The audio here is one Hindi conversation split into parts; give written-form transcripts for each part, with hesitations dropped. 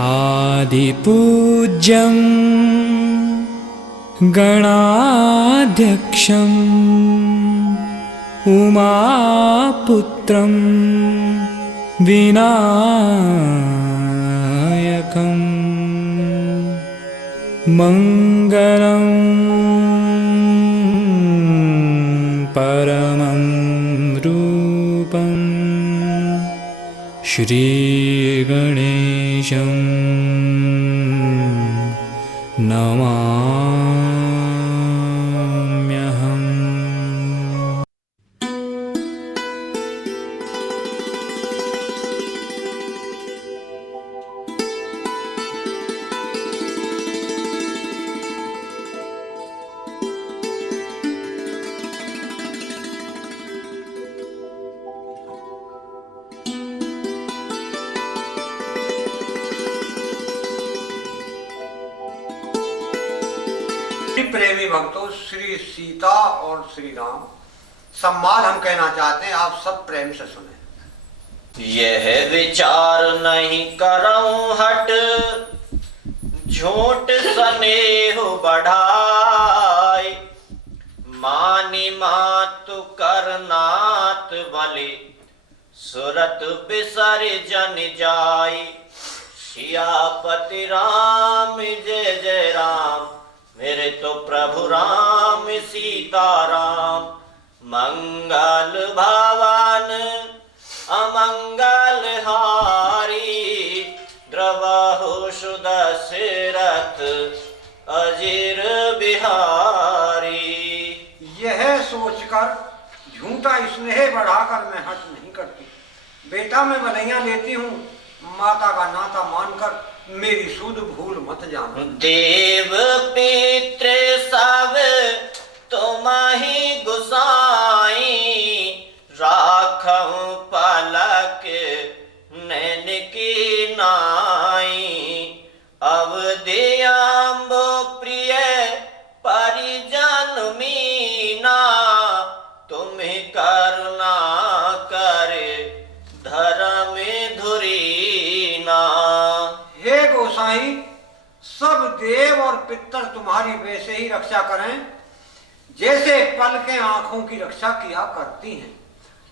आदिपूज्यं गणाध्यक्षम् उमापुत्रं विनायकं मङ्गलं परमं रूपं श्रीगणेशं नमाम्यहम्। प्रेमी भक्तों, श्री सीता और श्री राम सम्वाद हम कहना चाहते हैं, आप सब प्रेम से सुने। यह विचार नहीं करऊं हट, झूठ स्नेह बढ़ाई, मानी मातु करनात भले, सुरत बिसर जन जाई। सियापति राम जय जय राम, मेरे तो प्रभु राम सीताराम। मंगल भवन अमंगल हारी, द्रवहु सुदशरथ अजीर बिहारी। यह सोचकर झूठा स्नेह बढ़ाकर मैं हट नहीं करती। बेटा मैं भलैया लेती हूँ, माता का नाता मानकर मेरी सुध भूल मत जानो। देव पितृ सब तुम ही गुसाई, राखऊं पलक नैन की नाई। अवधियांब प्रिय परिजन मीना, तुम्हें करुणा करे धर्म धुरीना। हे गोसाई, सब देव और पितर तुम्हारी वैसे ही रक्षा करें जैसे पलकें आंखों की रक्षा किया करती हैं।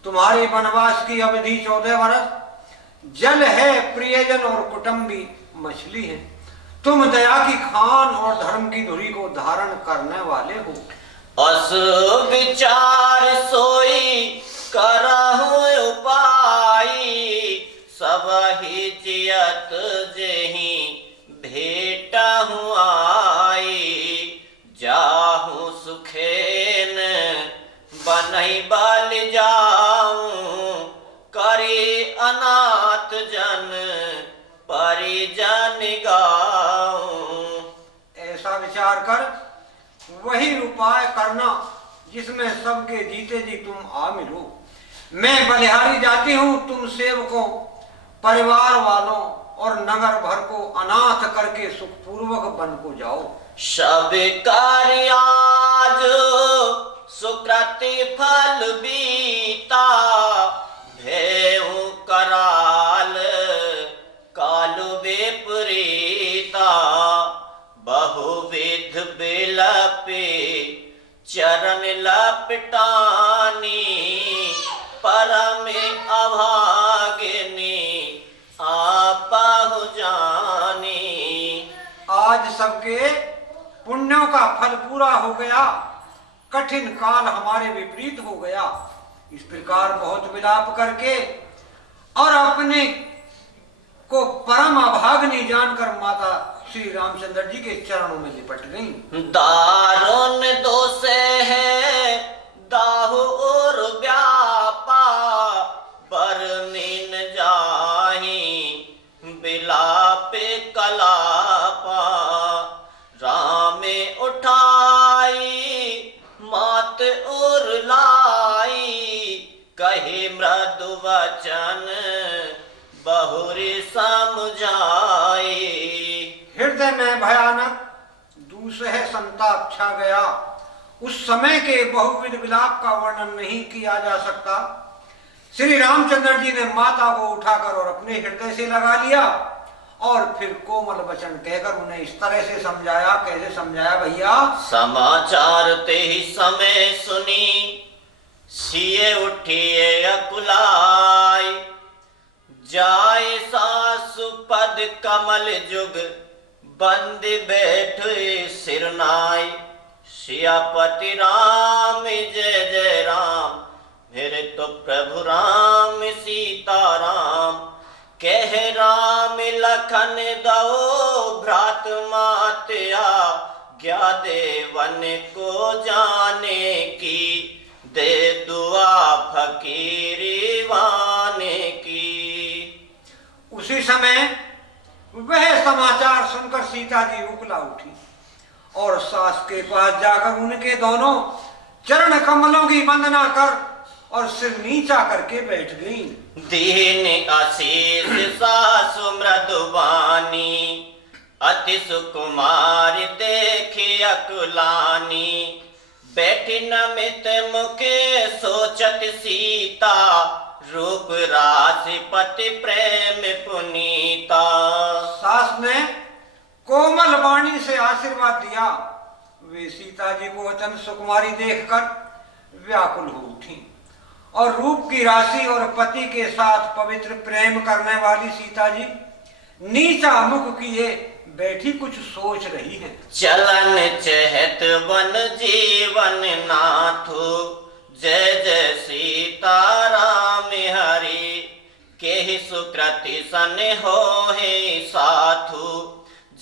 तुम्हारे वनवास की अवधि 14 वर्ष, जल है प्रियजन और कुटुंबी मछली है। तुम दया की खान और धर्म की धुरी को धारण करने वाले हो। अस विचार सोई करहु उपाई, सब ही जियत जेहि भेटहु आई। जाहु सुखेन बनहि बल जाऊं, करे अनाथ जन परिजन गाऊं। ऐसा विचार कर वही उपाय करना जिसमें सबके जीते जी तुम आ मिलो। मैं बलिहारी जाती हूँ, तुम सेवकों, परिवार वालों और नगर भर को अनाथ करके सुखपूर्वक वन को जाओ। सब कार्य आज सुकृति फल बीता, भेऊ कराल कालु विपरीता। बहुविध बिलपे चरण लपटानी, परम अभागिनी आपहु जानी। आज सबके पुण्यों का फल पूरा हो गया, कठिन काल हमारे विपरीत हो गया। इस प्रकार बहुत विलाप करके और अपने को परम अभाग्नि जानकर माता श्री रामचंद्र जी के चरणों में लिपट गईं। दारुण दोषे है दाहु और व्यापा, बरनीन जाहि बिलापे कलापा। रामे उठाई मात और लाई, कहे मृदु वचन बहुरी समझाई। हृदय में भयानक दूसरे संताप छा गया। उस समय के बहुविध विलाप का वर्णन नहीं किया जा सकता। श्री रामचंद्र जी ने माता को उठाकर और अपने हृदय से लगा लिया और फिर कोमल वचन कहकर उन्हें इस तरह से समझाया। कैसे समझाया भैया? समाचार ते ही समय सुनी, सिए उठिए अकुलाई। जाय सासु पद कमल जुग, बंद बैठे सिरनाई। सियापति राम जय जय राम, मेरे तो प्रभु राम सीता राम। कह राम लखन दो भ्रात मात्या, ज्ञा देवन को जाने की। दे दुआ फकीरी वाने की। उसी समय वह समाचार सुनकर सीता जी उकला उठी और सास के पास जाकर उनके दोनों चरण कमलों की वंदना कर और सिर नीचा करके बैठ गई। दीन आशीष सासु मृदुबानी, अति सुकुमार देखी अकुलानी। बैठी नमित मुखे सोचत सीता, रूप राशि पति प्रेम पुनीता। सास ने कोमल वाणी से आशीर्वाद दिया। वे सीता जी को अत्यंत सुकुमारी देखकर व्याकुल हो उठी और रूप की राशि और पति के साथ पवित्र प्रेम करने वाली सीता जी नीचा मुख किए बैठी कुछ सोच रही है। चलन चहत वन जीवन नाथु, जय जय सीता राम हरि। के सुकृति सन हो हे साधु,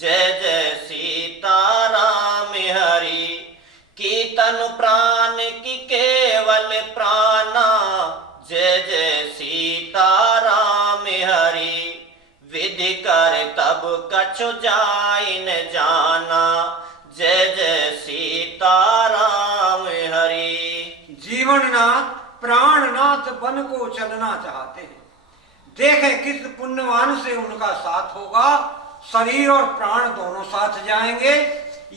जय जय सीता राम हरि। की तनु प्राण की केवल प्राणा, जय जय सीता राम हरि। विधि कर तब कछु जाय न जाना, जय जय सीता राम हरि। जीवननाथ प्राणनाथ बन को चलना चाहते हैं। देखें किस पुण्यवान से उनका साथ होगा। शरीर और प्राण दोनों साथ जाएंगे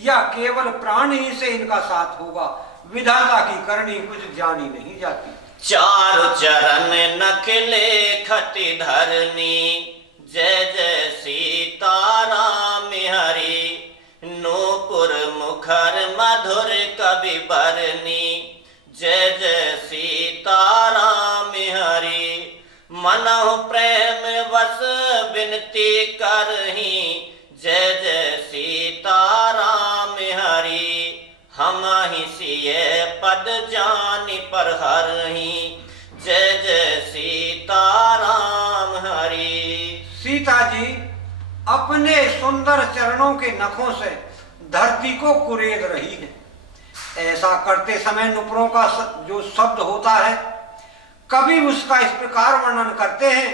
या केवल प्राण ही से इनका साथ होगा। विधाता की करनी कुछ जानी नहीं जाती। चारु चरण नखले खति धरनी, जय जय सीता राम हरि। नूपुर मुखर मधुर कवि बरनी, जय जय सीता राम हरि। मनहु प्रेम वस विनती करही, जय जय सीता राम हरि। हम ही सिए पद जानि पर हरही, जय जय सीता राम हरि। सीता जी अपने सुंदर चरणों के नखों से धरती को कुरेद रही है। ऐसा करते समय नुपुरों का जो शब्द होता है, कभी उसका इस प्रकार वर्णन करते हैं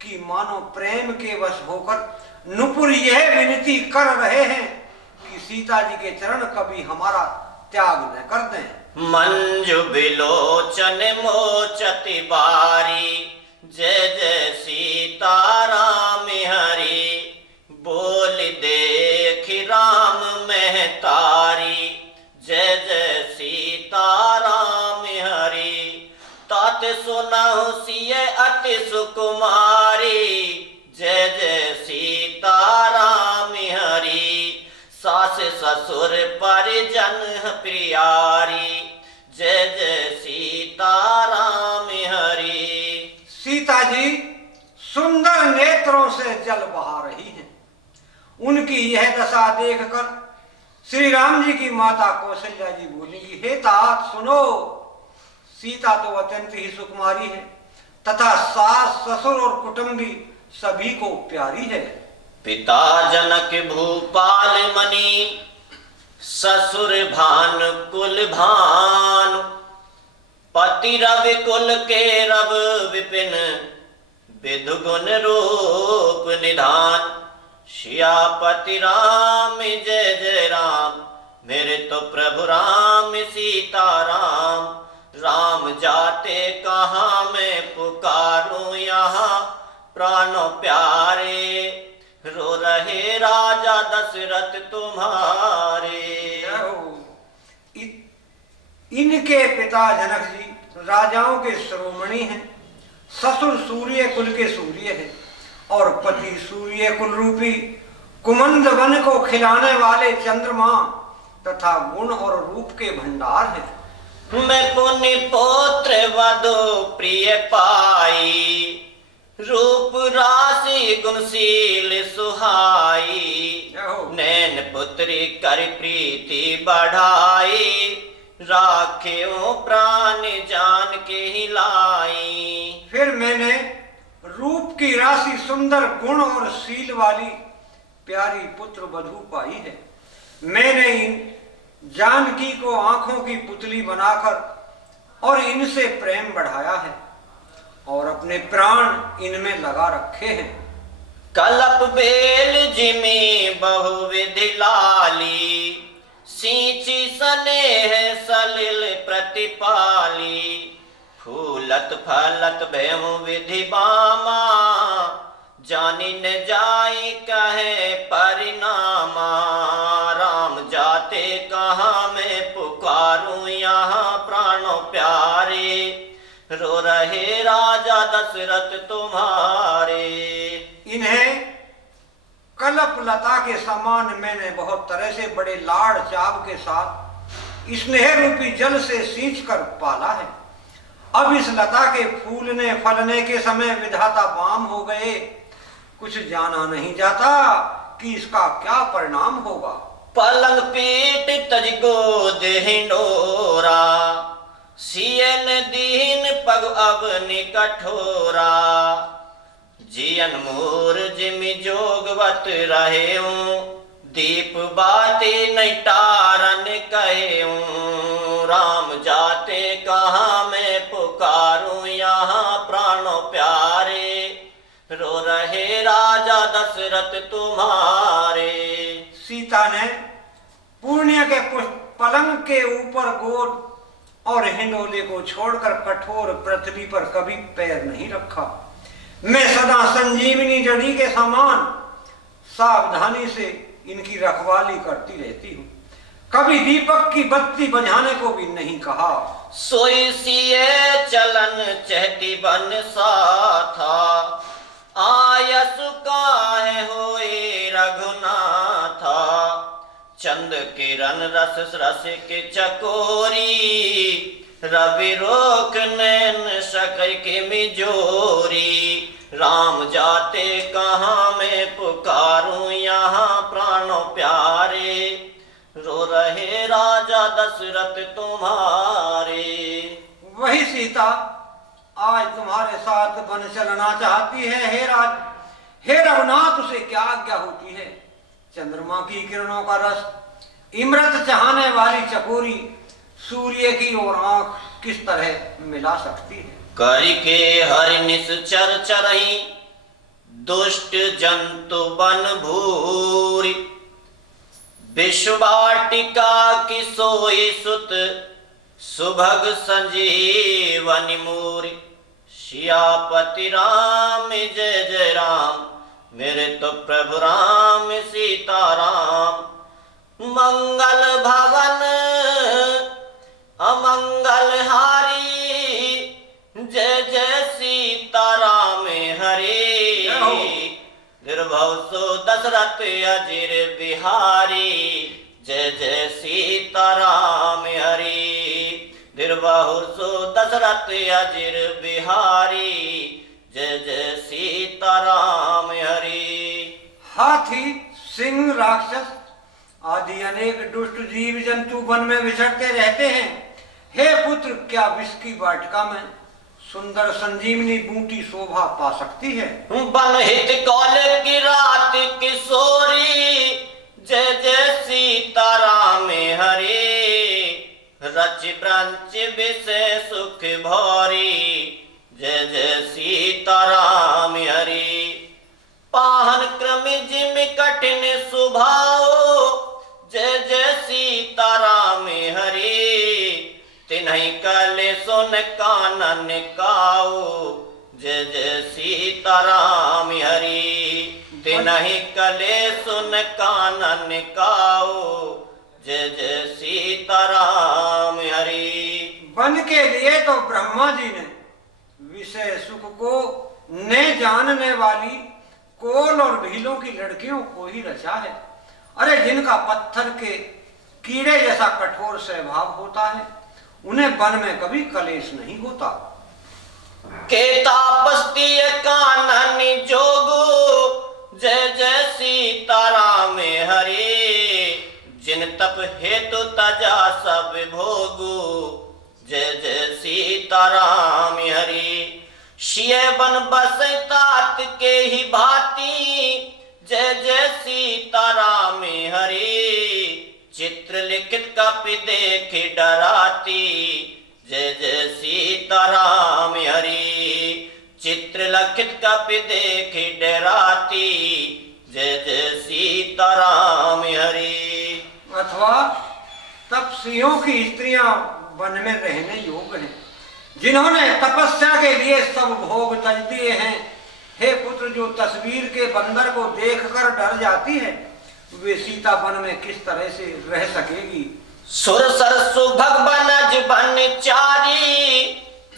कि मानो प्रेम के वश होकर नुपुर यह विनती कर रहे हैं कि सीता जी के चरण कभी हमारा त्याग न कर दें। मंजु बिलोचन मोचति बारी, जय जय सीता राम हरि। बोल देख राम महतारी, जय जय सीता राम हरि। तात सुनहु सिय अति सुकुमारी, जय जय सीता राम हरि। सास ससुर परिजन प्रियारी, जय जय सीता राम हरि। सीता जी सुंदर नेत्रों से जल बहा रही हैं। उनकी यह दशा देखकर श्री राम जी की माता कौशल्या जी बोलेंगी, हे तात सुनो, सीता तो अत्यंत ही सुकुमारी है तथा सास ससुर और कुटुंबी सभी को प्यारी है। पिता जनक भूपाल मणि, ससुर भान कुल भान। पति रवि कुल के रव विपिन, विधु गुण रूप निधान। सियापति राम जय जय राम, मेरे तो प्रभु राम सीता राम। राम जाते कहाँ मैं पुकारूं यहाँ, प्राणों प्यारे रो रहे राजा दशरथ तुम्हारे। इनके पिता जनक जी राजाओं के शिरोमणि हैं, ससुर सूर्य कुल के सूर्य हैं और पति सूर्य कुल रूपी कुमंद वन को खिलाने वाले चंद्रमा तथा गुण और रूप के भंडार हैं। मैं पुण्य पुत्र वधु प्रिय पाई, रूप राशि गुणशील सुहाई। नैन पुत्री कर प्रीति बढ़ाई, राख्यो प्राण जान के हिलाई। फिर मैंने रूप की राशि सुंदर गुण और शील वाली प्यारी पुत्र वधू पाई है। मैंने इन जानकी को आंखों की पुतली बनाकर और इनसे प्रेम बढ़ाया है और अपने प्राण इनमें लगा रखे हैं। कलप बेल जिमी बहुविधि लाली, सींची स्नेह सलिल प्रतिपाली। फूलत फलत भेमु विधि बामा, जानी न जाई कहे परिणामा। राम जाते कहाँ मैं पुकारूं यहाँ प्राणों प्यारे, रो रहे राजा दशरथ तुम्हारे। इन्हें कल्प लता के समान मैंने बहुत तरह से बड़े लाड़ चाव के साथ स्नेह रूपी जल से सींच कर पाला है। अब इस लता के फूलने फलने के समय विधाता बाम हो गए, कुछ जाना नहीं जाता कि इसका क्या परिणाम होगा। पलंग पीट तज गोद हिंडोरा, सियन दीन पग अब निकठोरा। जियन मोर जिमि जोगवत रहे हूँ, दीप बाती नहीं टारन कहे हूँ। राम जाते कहाँ मैं पुकारूं यहाँ प्राणों प्यारे, रो रहे राजा दशरथ तुम्हारे। सीता ने पूर्ण्य के पलंग के ऊपर गोद और हिंडोले को छोड़कर कठोर पृथ्वी पर कभी पैर नहीं रखा। मैं सदा संजीवनी जड़ी के समान सावधानी से इनकी रखवाली करती रहती हूँ। कभी दीपक की बत्ती बुझाने को भी नहीं कहा। सोई सिए चलन चहती बन सा था, आयस काहे होए रघुनाथा। चंद किरण रस रस के चकोरी, रवि रोक नैन सकै के मिजोरी। राम जाते कहाँ मैं पुकारूं यहाँ प्राणों प्यारे, रो रहे राजा दशरथ तुम्हारे। वही सीता आज तुम्हारे साथ वन चलना चाहती है। हे रघुनाथ, उसे क्या आज्ञा होती है? चंद्रमा की किरणों का रस, इमरत चाहने वाली चकोरी सूर्य की ओर आंख किस तरह मिला सकती है? करके हरि निश्चर चरही, दुष्ट जंतु बन भूरी। विश्ववाटिका की सोई सुत, सुभग संजीवनी मूरी। सियापति राम जय जय राम, मेरे तो प्रभु राम सीताराम। मंगल भवन अमंगल हारी, जय जय सीताराम हरि। निर्भव सो दशरथ अजिर बिहारी, जय जय सीताराम हरि। निर्भव सो दशरथ अजिर बिहारी, जय जय सीताराम हरि। हाथी, सिंह, राक्षस आदि अनेक दुष्ट जीव जंतु वन में विचरते रहते हैं। हे पुत्र, क्या विष की वाटिका में सुंदर संजीवनी बूटी शोभा पा सकती है? बन हित कौल की रात किशोरी, जय जय सीताराम हरि। रच ब्रंच विषय सुख भौरी, जय जय सीताराम हरि। पाहन क्रम जिम कठिन सुभाओ, जय जय सीताराम हरि। तिन्हि कले सुन कानन काओ, जय जय सीताराम हरि। तिन्हि कले सुन कानन काओ, जय जय सीताराम हरि। वन के लिए तो ब्रह्मा जी ने विषय सुख को न जानने वाली कोल और भीलों की लड़कियों को ही रचा है। अरे जिनका पत्थर के कीड़े जैसा कठोर स्वभाव होता है, उन्हें वन में कभी कलेश नहीं होता। के तापस्ती कानन जोगु जय जय सीताराम हरि। जिन तप हेतु तजा सब भोगु जय जय सीताराम हरि। शिय बन बसै तात के ही भांति जय जय सीताराम हरि। चित्र लिखित कपि देख डराती जय जय सीताराम हरि। चित्र लिखित कपि देख डराती जय जय सीताराम हरि। अथवा तपस्वियों की स्त्रियां वन में रहने योग्य हैं, जिन्होंने तपस्या के लिए सब भोग तज दिए हैं। हे पुत्र, जो तस्वीर के बंदर को देखकर डर जाती है, वे सीता वन में किस तरह से रह सकेगी। सुर सरसु भगवनज बनचारी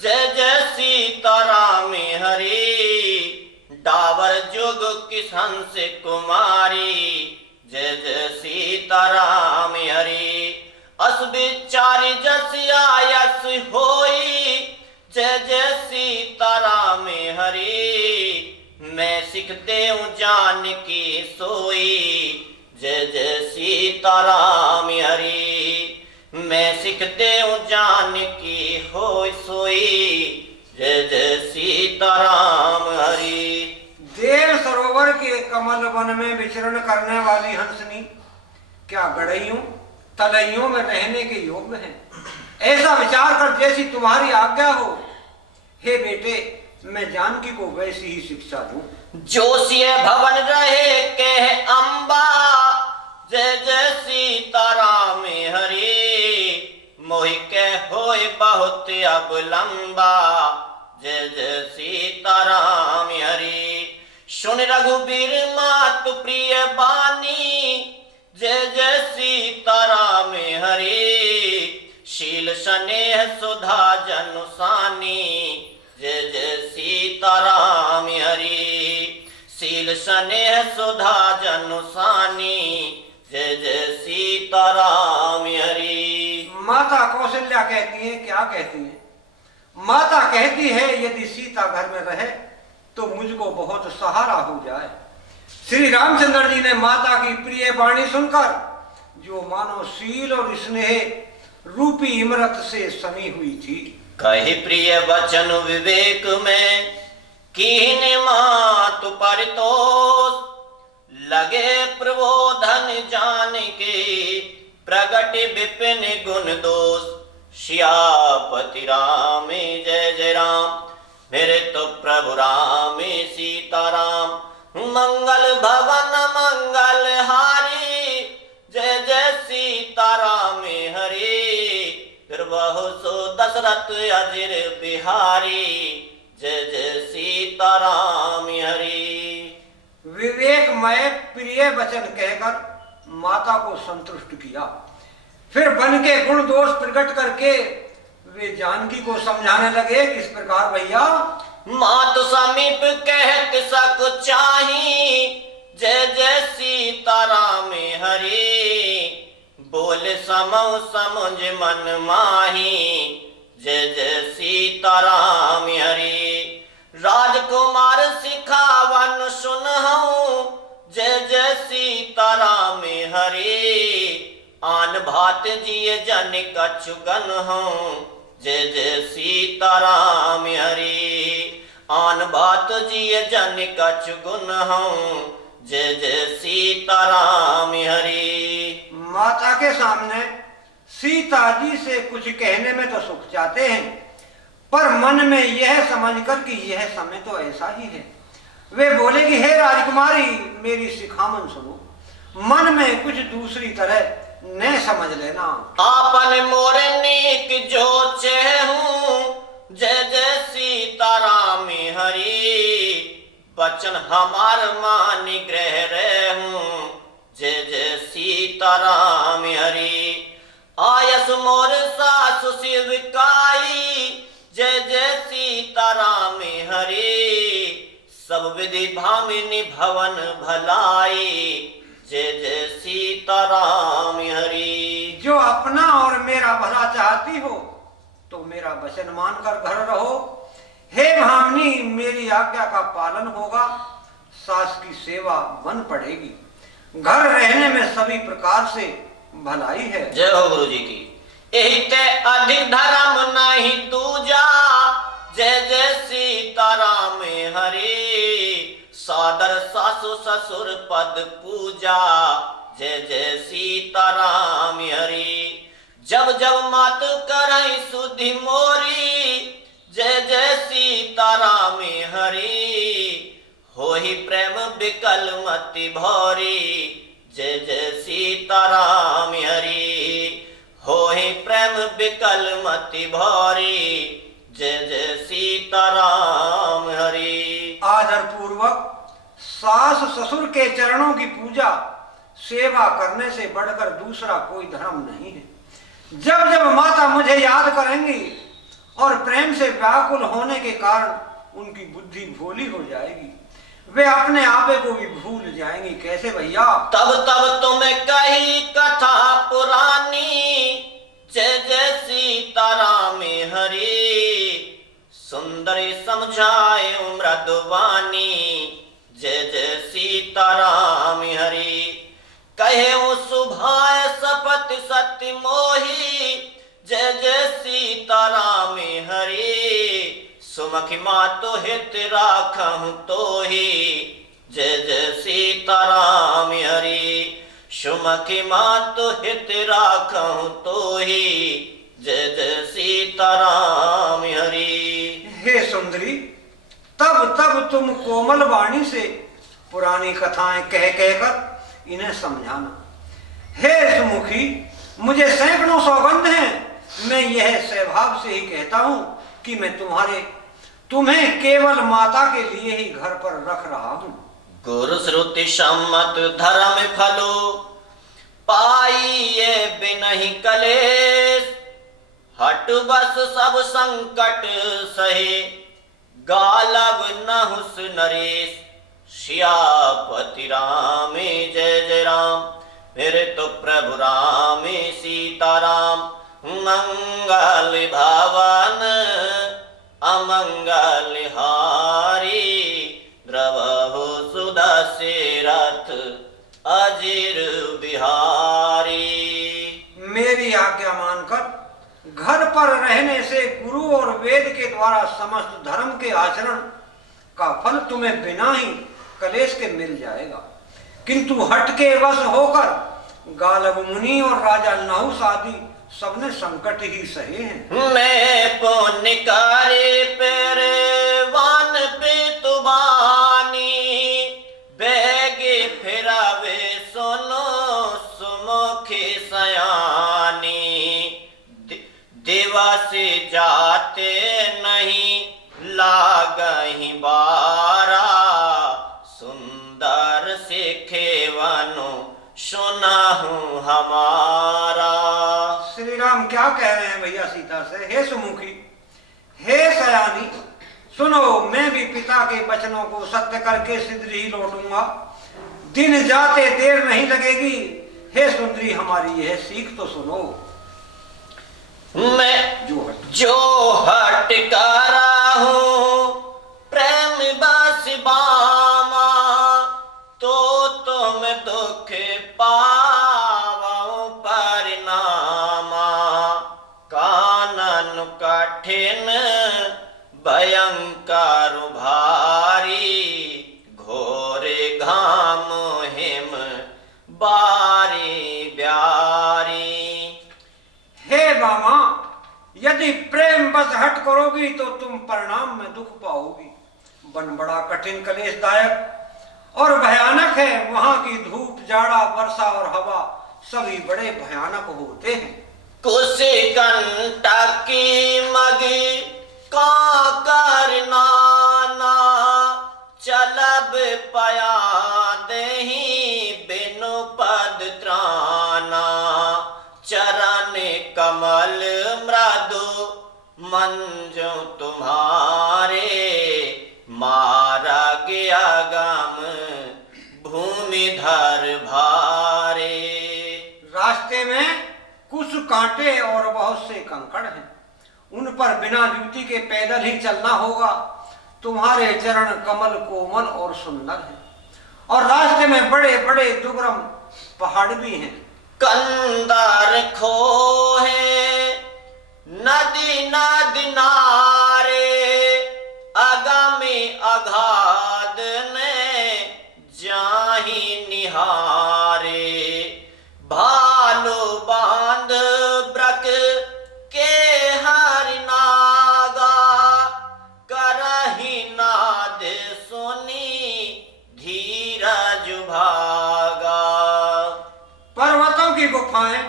जय जय सीताराम हरि। डावर जुग किशन से कुमारी जय जय सीताराम हरि। अस विचारी जस आयस होई जय जय सीताराम हरि। मैं सिख देऊं जान की सोई जय जय सीताराम हरि। मैं सिख देऊं जान की हो सोई जय जय सीताराम हरि। देव सरोवर के कमल वन में विचरण करने वाली हंसनी क्या गड़इयों तलइयों में रहने के योग्य हैं? ऐसा विचार कर जैसी तुम्हारी आज्ञा हो हे बेटे, मैं जानकी को वैसी ही शिक्षा दूं। जोशिय भवन रहे के अम्बा जय जय सीताराम हरि। मोहि के होए बहुत अब लंबा जय जय सीताराम हरि। सुन रघुबीर मातु प्रिय बानी जय जय सीताराम हरि। शील स्नेह सुधा जनुसानी जय जय सीताराम हरि। शील स्नेह सुधा जनुसानी जय जय सीताराम हरि। माता कौशल्या कहती है, क्या कहती है? माता कहती है, यदि सीता घर में रहे तो मुझको बहुत सहारा हो जाए। श्री रामचंद्र जी ने माता की प्रिय वाणी सुनकर, जो मानो शील और स्नेह रूपी इमरत से सनी हुई थी, कही प्रिय वचन विवेक में कीने मातु परितोष। लगे प्रबोधन जान के प्रगट विपिन गुण दोष। श्यापति राम जय जय राम मेरे तो प्रभु राम सीताराम। मंगल भवन मंगल हारी जय जय सीताराम हरि। फिर बहु सो दशरथ अजिर बिहारी जय जय सीताराम हरि। विवेकमय प्रिय वचन कहकर माता को संतुष्ट किया। फिर वन के गुण दोष प्रकट करके वे जानकी को समझाने लगे। किस प्रकार भैया? मात समीप कहत सक चाही जय जय सीताराम हरि। बोले समौ समुझ मन माही जय जय सीताराम हरि। राजकुमार सिखावन सुनहु जय जय सीताराम हरि। आन भात जिय जन कछु गनहु जय जय सीताराम हरि। आन बात जिय जन कछु गुनहु जय जय सीताराम हरि। माता के सामने सीता जी से कुछ कहने में तो सुख चाहते हैं, पर मन में यह समझकर कि यह समय तो ऐसा ही है, वे बोले कि हे राजकुमारी, मेरी सिखामन सुनो, मन में कुछ दूसरी तरह न समझ लेना। आपन मोर नीक जो चेहूं जय जय सीताराम हरि। बचन हमार मान ग्रह रहूं जय जय सीताराम हरि। आयस मोर सासु शिवकाई जय जय सीताराम हरि। सब विधि भामिनी भवन भलाई, जय जय सीताराम हरि। जो अपना और मेरा भला चाहती हो तो मेरा वचन मानकर घर रहो। हे भामिनी, मेरी आज्ञा का पालन होगा, सास की सेवा बन पड़ेगी, घर रहने में सभी प्रकार से भलाई है। जय हो गुरु जी की। एहिते अधिक धर्म नहीं दूजा, जय जय सीताराम हरि। सादर सासु ससुर पद पूजा, जय जय सीताराम हरि। जब जब मात करई सुधि मोरी, जय जय सीताराम हरि। होहि प्रेम बिकल मति भौरी, जय जय सीताराम हरि। होहि प्रेम बिकल मति भौरी, जय जय सीताराम हरि। आदर पूर्वक सास ससुर के चरणों की पूजा सेवा करने से बढ़कर दूसरा कोई धर्म नहीं है। जब जब माता मुझे याद करेंगी और प्रेम से व्याकुल होने के कारण उनकी बुद्धि भोली हो जाएगी, वे अपने आपे को भी भूल जाएंगी। कैसे भैया? तब तब तुम्हें कही कथा पुरानी, जय जय सीताराम हरि। सुंदरी समझाए मृदुवानी, जय जय सीताराम हरि। कहे सुभाए सपति सत्य मोही, जय जय सीताराम हरि। सुमखी मातु हित राखहु तोही, जय जय सीताराम हरि। सुमखी मातु हित राखहु तोही, जय जय सीताराम हरि। हे सुंदरी, तब तब तुम कोमल वाणी से पुरानी कथाएं कह कहकर इन्हें समझाना। हे सुमुखी, मुझे सैकड़ों सौगंध हैं, मैं यह स्वभाव से ही कहता हूं कि मैं तुम्हें केवल माता के लिए ही घर पर रख रहा हूं। गुरु श्रुति सम्मत धर्म फलो, पाइए बिनहि कलेश। हट बस सब संकट सहे, गालव नहुस नरेश। सियापति राम जय जय राम, मेरे तो प्रभु राम सीताराम। मंगल भवन अमंगल हारी, द्रवहु सुदस्य रथ अजिर बिहारी। मेरी आज्ञा मानकर घर पर रहने से गुरु और वेद के द्वारा समस्त धर्म के आचरण का फल तुम्हें बिना ही कलेश के मिल जाएगा, किंतु हट के वश होकर गालव मुनि और राजा नहुस आदि सबने संकट ही सहे हैं। मैं पुण्य कार्य पेरे वान पे तुबानी, बेगे फिरावे सुनो सुमुखी सयानी। दिवस जाते नहीं लागहि बारा, सुंदर सिखे वनु सुनाहु हमारा। श्री राम क्या कह रहे हैं भैया सीता से? हे सुमुखी, हे सयानी, सुनो, मैं भी पिता के वचनों को सत्य करके शीघ्र ही लौटूंगा। दिन जाते देर नहीं लगेगी। हे सुंदरी, हमारी यह सीख तो सुनो। मैं जो हट करा हूँ प्रेम बस बामा, तो तुम दुख पावो परिणामा। कानन कठिन भयंकर भारी, घोरे घाम हिम बारी ब्यारी। हे मामा, यदि प्रेम बस हट करोगी तो तुम परिणाम में दुख पाओगी। वन बड़ा कठिन कलेशदायक और भयानक है। वहां की धूप, जाड़ा, वर्षा और हवा सभी बड़े भयानक होते हैं। कुशिकंटकी मगी काकर नाना, चलब पया देहि बिनु पद त्राना। चरण कमल मृदु मंजु तुम्हारे, मार्ग भूमिधर भारे। रास्ते में कुछ कांटे और बहुत से कंकड़ हैं, उन पर बिना जुती के पैदल ही चलना होगा। तुम्हारे चरण कमल कोमल और सुंदर हैं, और रास्ते में बड़े बड़े दुर्गम पहाड़ भी हैं। कंदर खोहे नदी नदी नारे, अगमे अगाध ने जाहि निहारे। भालो बांध ब्रक के हरि नागा, करहि नाद सुनी धीरज भागा। पर्वतों की गुफाएं,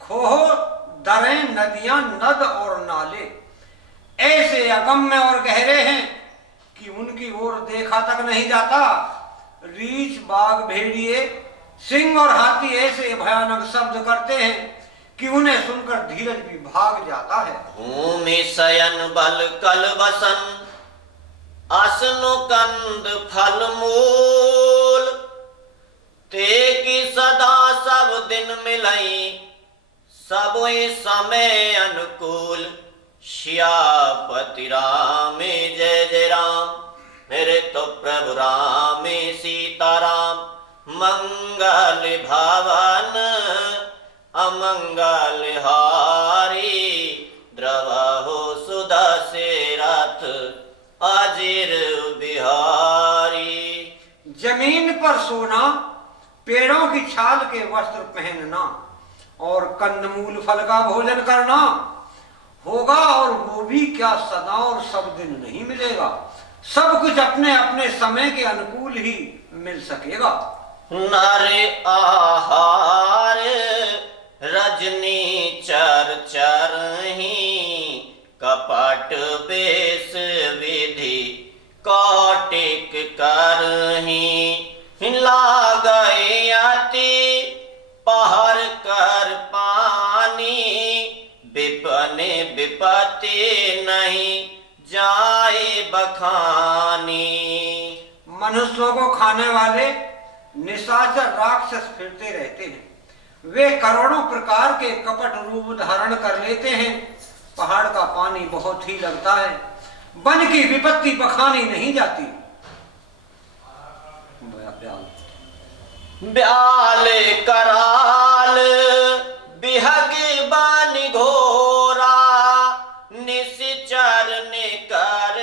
खोह, दरें, नदियां, नद और नाले ऐसे अगम्य और गहरे हैं कि उनकी ओर देखा तक नहीं जाता। रीछ, बाघ, भेड़िए, सिंह और हाथी ऐसे भयानक शब्द करते हैं कि उन्हें सुनकर धीरज भी भाग जाता है। भूमि शयन बल कल बसन, असनु कंद फल मूल। ते की सदा सब दिन मिलई, सब समय अनुकूल। श्यापति राम जय जय राम, मेरे तो प्रभु राम सीताराम। मंगल भवन अमंगल हारी, द्रवहु सुदसे रथ अजिर बिहारी। जमीन पर सोना, पेड़ों की छाल के वस्त्र पहनना और कंदमूल फल का भोजन करना होगा, और वो भी क्या सदा और सब दिन नहीं मिलेगा। सब कुछ अपने अपने समय के अनुकूल ही मिल सकेगा। नर आहार रजनी चर चरही, कपट बेस विधि कौटिक करही। लागई अति पहर कर पानी, विपने विपत्ति नहीं जाए बखानी। मनुष्यों को खाने वाले निशाचर राक्षस फिरते रहते हैं। वे करोड़ों प्रकार के कपट रूप धारण कर लेते हैं। पहाड़ का पानी बहुत ही लगता है, वन की विपत्ति बखानी नहीं जाती। ब्याल कराल बिहग बानी घोरा, निश्चर कर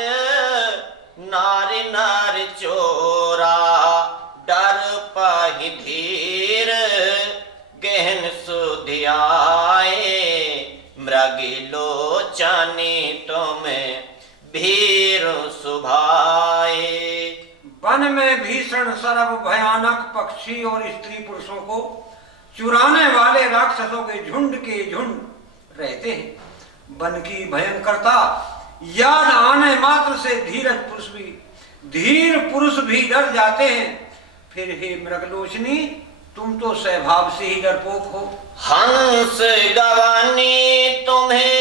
नारी नार चोरा। डर पाहि धीर गहन सुधियाए, मृगिलोचनी तुम्हें भीर सुभाए। वन में भीषण सरब भयानक पक्षी और स्त्री पुरुषों को चुराने वाले राक्षसों के झुंड रहते हैं। वन की भयंकरता याद आने मात्र से धीर पुरुष भी डर जाते हैं। फिर हे मृगलोचनी, तुम तो स्वभाव से ही डरपोक हो। हंस गवानी तुम्हें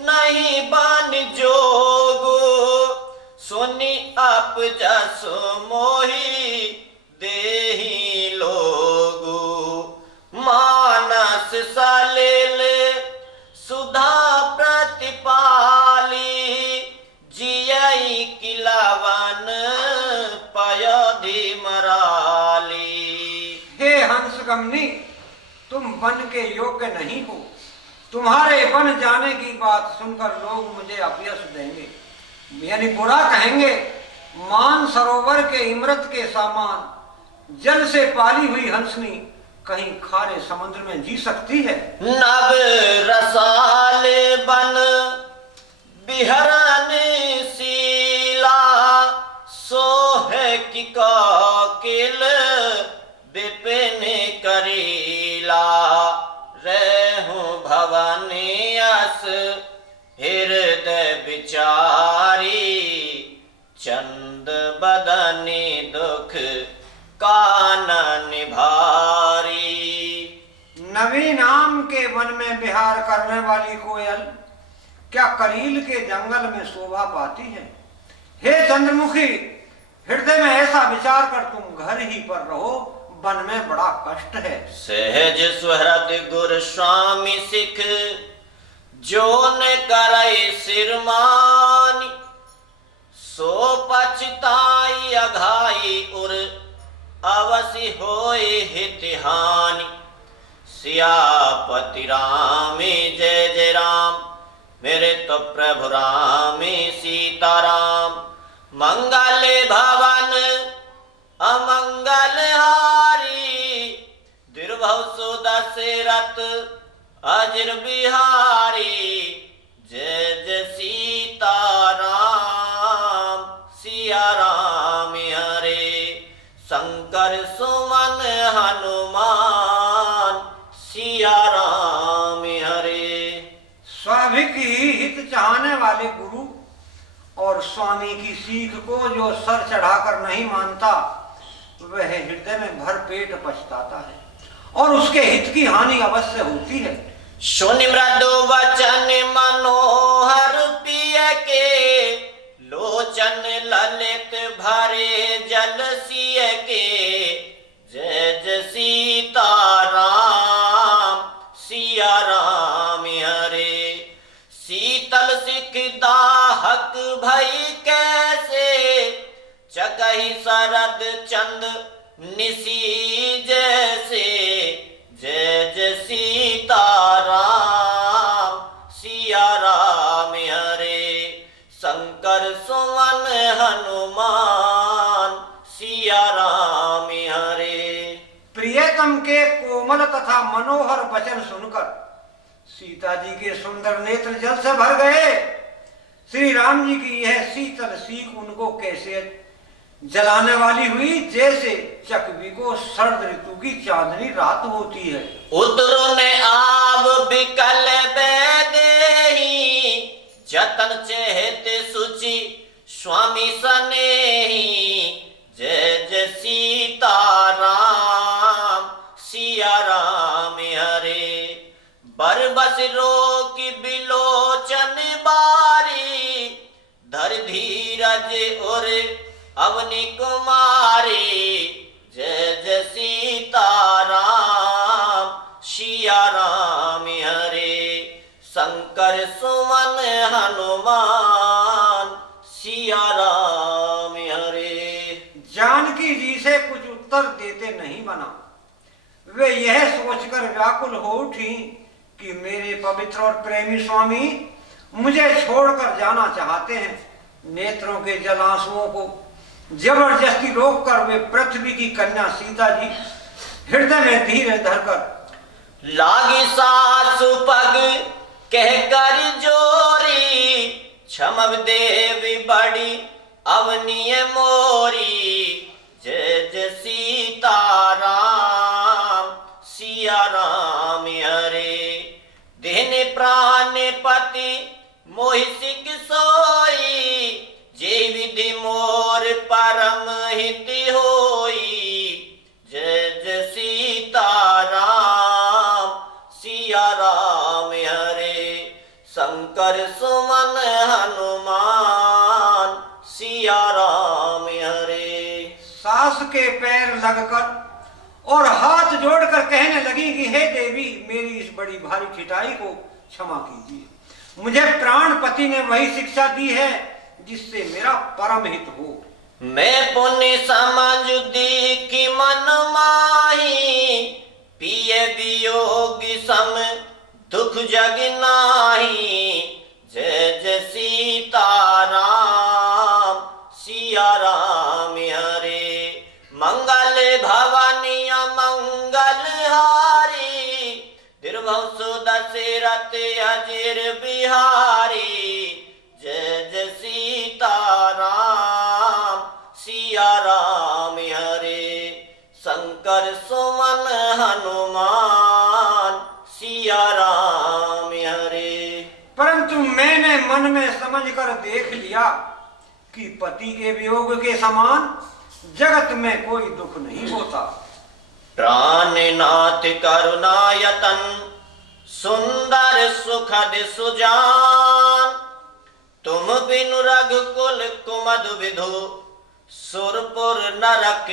नहीं बान जोगो, सुनी आप जस मोही देही लोगो। मानस सलिल सुधा प्रतिपाली, जियई किलावन पयधि मराली। हे हंसगमनी, तुम वन के योग्य नहीं हो। तुम्हारे वन जाने की बात सुनकर लोग मुझे अपयश देंगे, यानी बुरा कहेंगे। मान सरोवर के इमरत के सामान जल से पाली हुई हंसनी कहीं खारे समुद्र में जी सकती है? नव रसाल बन बिहरन शीला, सोहे की काकिल विपिन करीला। रहूं भवन यस हृदय विचारी, चंद बदनी दुख कानन भारी। नवी नाम के वन में विहार करने वाली कोयल क्या करील के जंगल में शोभा पाती है? हे चंद्रमुखी, हृदय में ऐसा विचार कर तुम घर ही पर रहो, वन में बड़ा कष्ट है। सहज सुहृद गुर स्वामी सिख, जो न करे सिरमानी, सो पछताई अघाई उर, अवसि होए हित हानि। सियापति रामे जय जय राम, मेरे तो प्रभु रामे सीताराम। मंगल भवन अमंगल हारी, दुर्भव सो दशरथ अजर बिहारी। जय जय सीताराम, सिया राम हरे। शंकर सुमन हनुमान, सिया राम हरे। स्वाभिक ही हित चाहने वाले गुरु और स्वामी की सीख को जो सर चढ़ाकर नहीं मानता, वह हृदय में भर पेट पछताता है और उसके हित की हानि अवश्य होती है। सुनि मृदु वचन मनोहर पिय के, लोचन ललित भरे जल सिय के। जय जय सीताराम, सिया राम हरे। शीतल सिख दाहक भई कैसे, चकहि शरद चंद निसी जैसे। जय जय सीताराम, सिया राम हरे। शंकर सुमन हनुमान, सिया राम हरे। प्रियतम के कोमल तथा मनोहर वचन सुनकर सीता जी के सुंदर नेत्र जल से भर गए। श्री राम जी की यह शीतल सीख उनको कैसे जलाने वाली हुई, जैसे चकवी को शरद ऋतु की चांदनी रात होती है। उतरो ने आव बिकल बेदेही, जतन चेहत सुचि स्वामी सनेही। जय जय सीताराम, सिया राम हरे। बरबस रोक बिलोचन बारी, धर धीरज और अवनि कुमारी। जय जय सीताराम, सिया राम हरे। शंकर सुमन हनुमान, सिया राम हरे। जानकी जी से कुछ उत्तर देते नहीं बना। वे यह सोचकर व्याकुल हो उठी कि मेरे पवित्र और प्रेमी स्वामी मुझे छोड़कर जाना चाहते हैं। नेत्रों के जलांसुओं को जबरदस्ती रोककर वे पृथ्वी की कन्या सीता जी हृदय में धीरे धरकर लागी सासु पग कहकर जोरी, क्षमव देवी बड़ी अवनीय मोरी। जय जय सीताराम, सिया राम हरे। दिन प्राण पति मोहि सिख सोई, जे विधि मोर परम हित होई। जय जय सीताराम, सिया राम हरे। शंकर सुमन हनुमान, सिया राम हरे। सास के पैर लगकर और हाथ जोड़कर कहने लगी कि हे देवी, मेरी इस बड़ी भारी खिटाई को क्षमा कीजिए। मुझे प्राणपति ने वही शिक्षा दी है जिससे मेरा परम हित हो। मैं पुण्य समझ की मन माही, पिए वियोग सम दुख जग नाही। जय जय सीताराम, सिया राम हरे। मंगल भवानी मंगल हारी, दुर्भव सो दशरथ अजर बिहारी। जय जय सीताराम, सिया राम हरे। शंकर सुमन हनुमान, सिया राम हरे। परंतु मैंने मन में समझकर देख लिया कि पति के वियोग के समान जगत में कोई दुख नहीं होता। प्राणनाथ करुणायतन, सुंदर सुखद सुजान। तुम बिनु रघुकुल कुमद विधु, सुरपुर नरक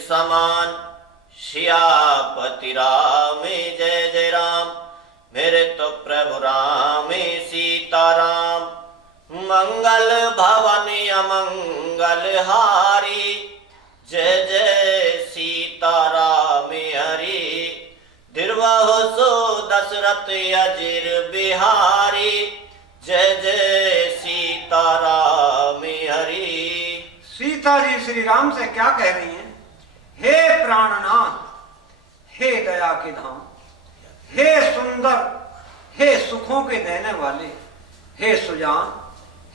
समान। श्यापति राम जय जय राम, मेरे तो प्रभु राम सीताराम। मंगल भवन अमंगल हारी, जय जय सीताराम हरि। दिर्वाहो सो दशरथ अजिर बिहारी, जय जय सीताराम हरि। सीता जी श्री राम से क्या कह रही हैं? हे प्राणनाथ, हे दया के धाम, हे सुंदर, हे सुखों के देने वाले, हे सुजान,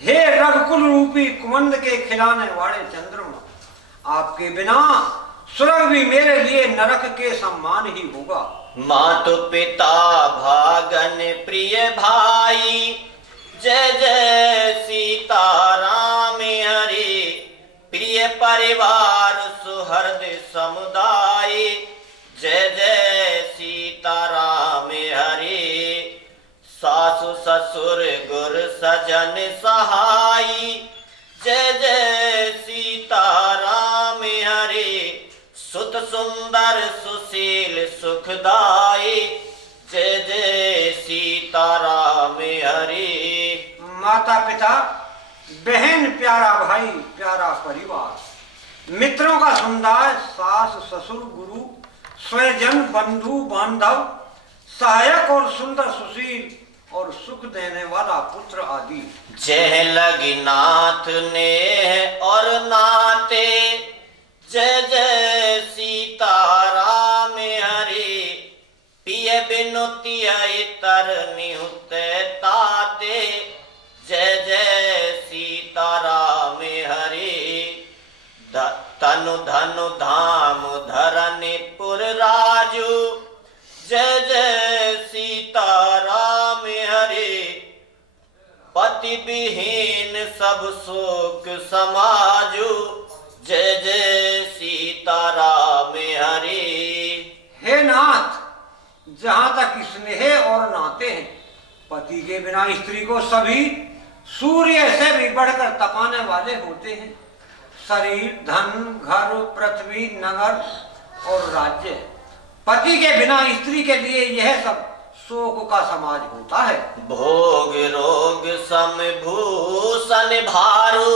हे रघुकुल रूपी कुमंद के खिलाने वाले चंद्रमा, आपके बिना स्वर्ग भी मेरे लिए नरक के समान ही होगा। मातु पिता भागन प्रिय भाई, जय जय सीताराम हरि। प्रिय परिवार सुहृद समुदाय, जय जय सीताराम हरि। सासु ससुर गुर सजन सहाई, जय जय सीताराम हरि। सुत सुंदर सुशील सुखदाई, जय जय सीताराम हरि। माता पिता, बहन, प्यारा भाई, प्यारा परिवार, मित्रों का समुदाय, सास ससुर गुरु स्वजन बंधु बांधव, सहायक और सुंदर सुशील और सुख देने वाला पुत्र आदि। जय लगी नाथ ने और नाते, जय जय सीताराम हरि। पिय बिनुति तर निहुते ताते, जय जय सीताराम हरि। तनु धनु धाम धरनीपुर राजू, जय जय सीताराम हरि। पति विहीन सब शोक समाजू, जय जय सीताराम हरि। हे नाथ, जहाँ तक स्नेह और नाते हैं, पति के बिना स्त्री को सभी सूर्य से भी बढ़कर तपाने वाले होते हैं। शरीर, धन, घर, पृथ्वी, नगर और राज्य, पति के बिना स्त्री के लिए यह सब शोक का समाज होता है। भोग रोग सम भूषण भारू,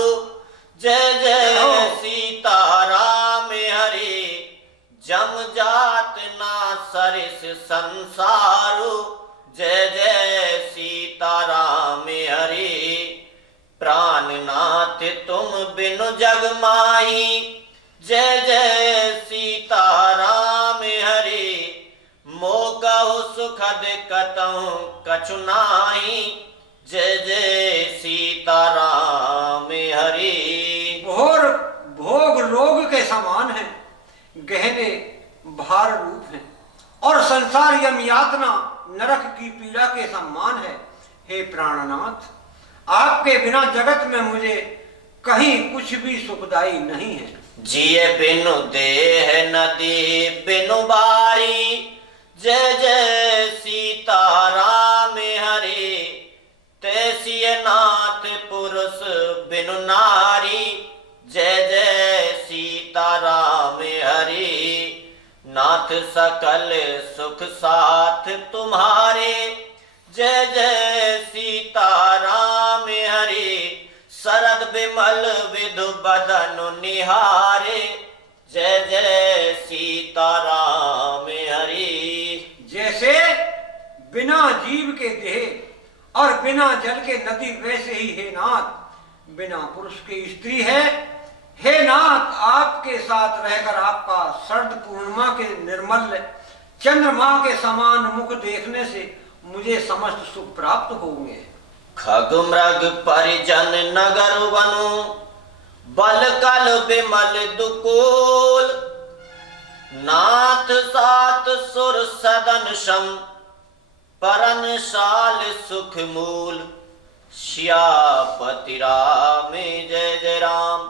जय जय सीताराम हरि। जम जात ना सरिस संसारू, जय जय सीताराम हरि। प्राणनाथ तुम बिनु जग माही, जय जय सीताराम हरि। मोकहु सुखद कतहु कछु नाही, जय जय सीताराम हरि। भोग रोग के समान है, गहने भार रूप है, और संसार यम यातना नरक की पीड़ा के समान है। हे प्राणनाथ, आपके बिना जगत में मुझे कहीं कुछ भी सुखदाई नहीं है। जिए बिनु देह नदी बिनु बारी, जय जय सीताराम हरि। तैसिय नाथ पुरुष बिनु नारी, जय जय सीताराम हरि। नाथ सकल सुख साथ तुम्हारे, जय जय सीताराम हरि। शरद विमल विधु बदन निहारे, जय जय सीताराम हरि। जैसे बिना जीव के देह और बिना जल के नदी, वैसे ही हे नाथ बिना पुरुष के स्त्री है। हे नाथ, आपके साथ रहकर आपका शरद पूर्णिमा के निर्मल चंद्रमा के समान मुख देखने से मुझे समस्त सुख प्राप्त होंगे। खग मृग परिजन नगर वनु, बल कल विमल दुकूल। नाथ सात सुर सदन सम, परन साल सुख मूल। श्यापति राम जय जय राम,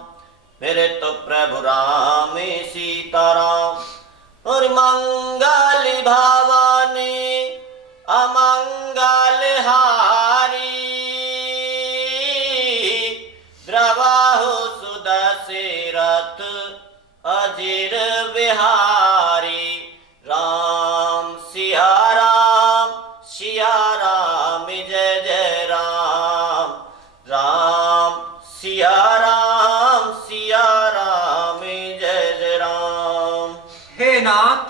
मेरे तो प्रभु राम सीताराम। और मंगल भवानी अमंगल हारी, द्रवाहु सुदशरथ हे नाथ,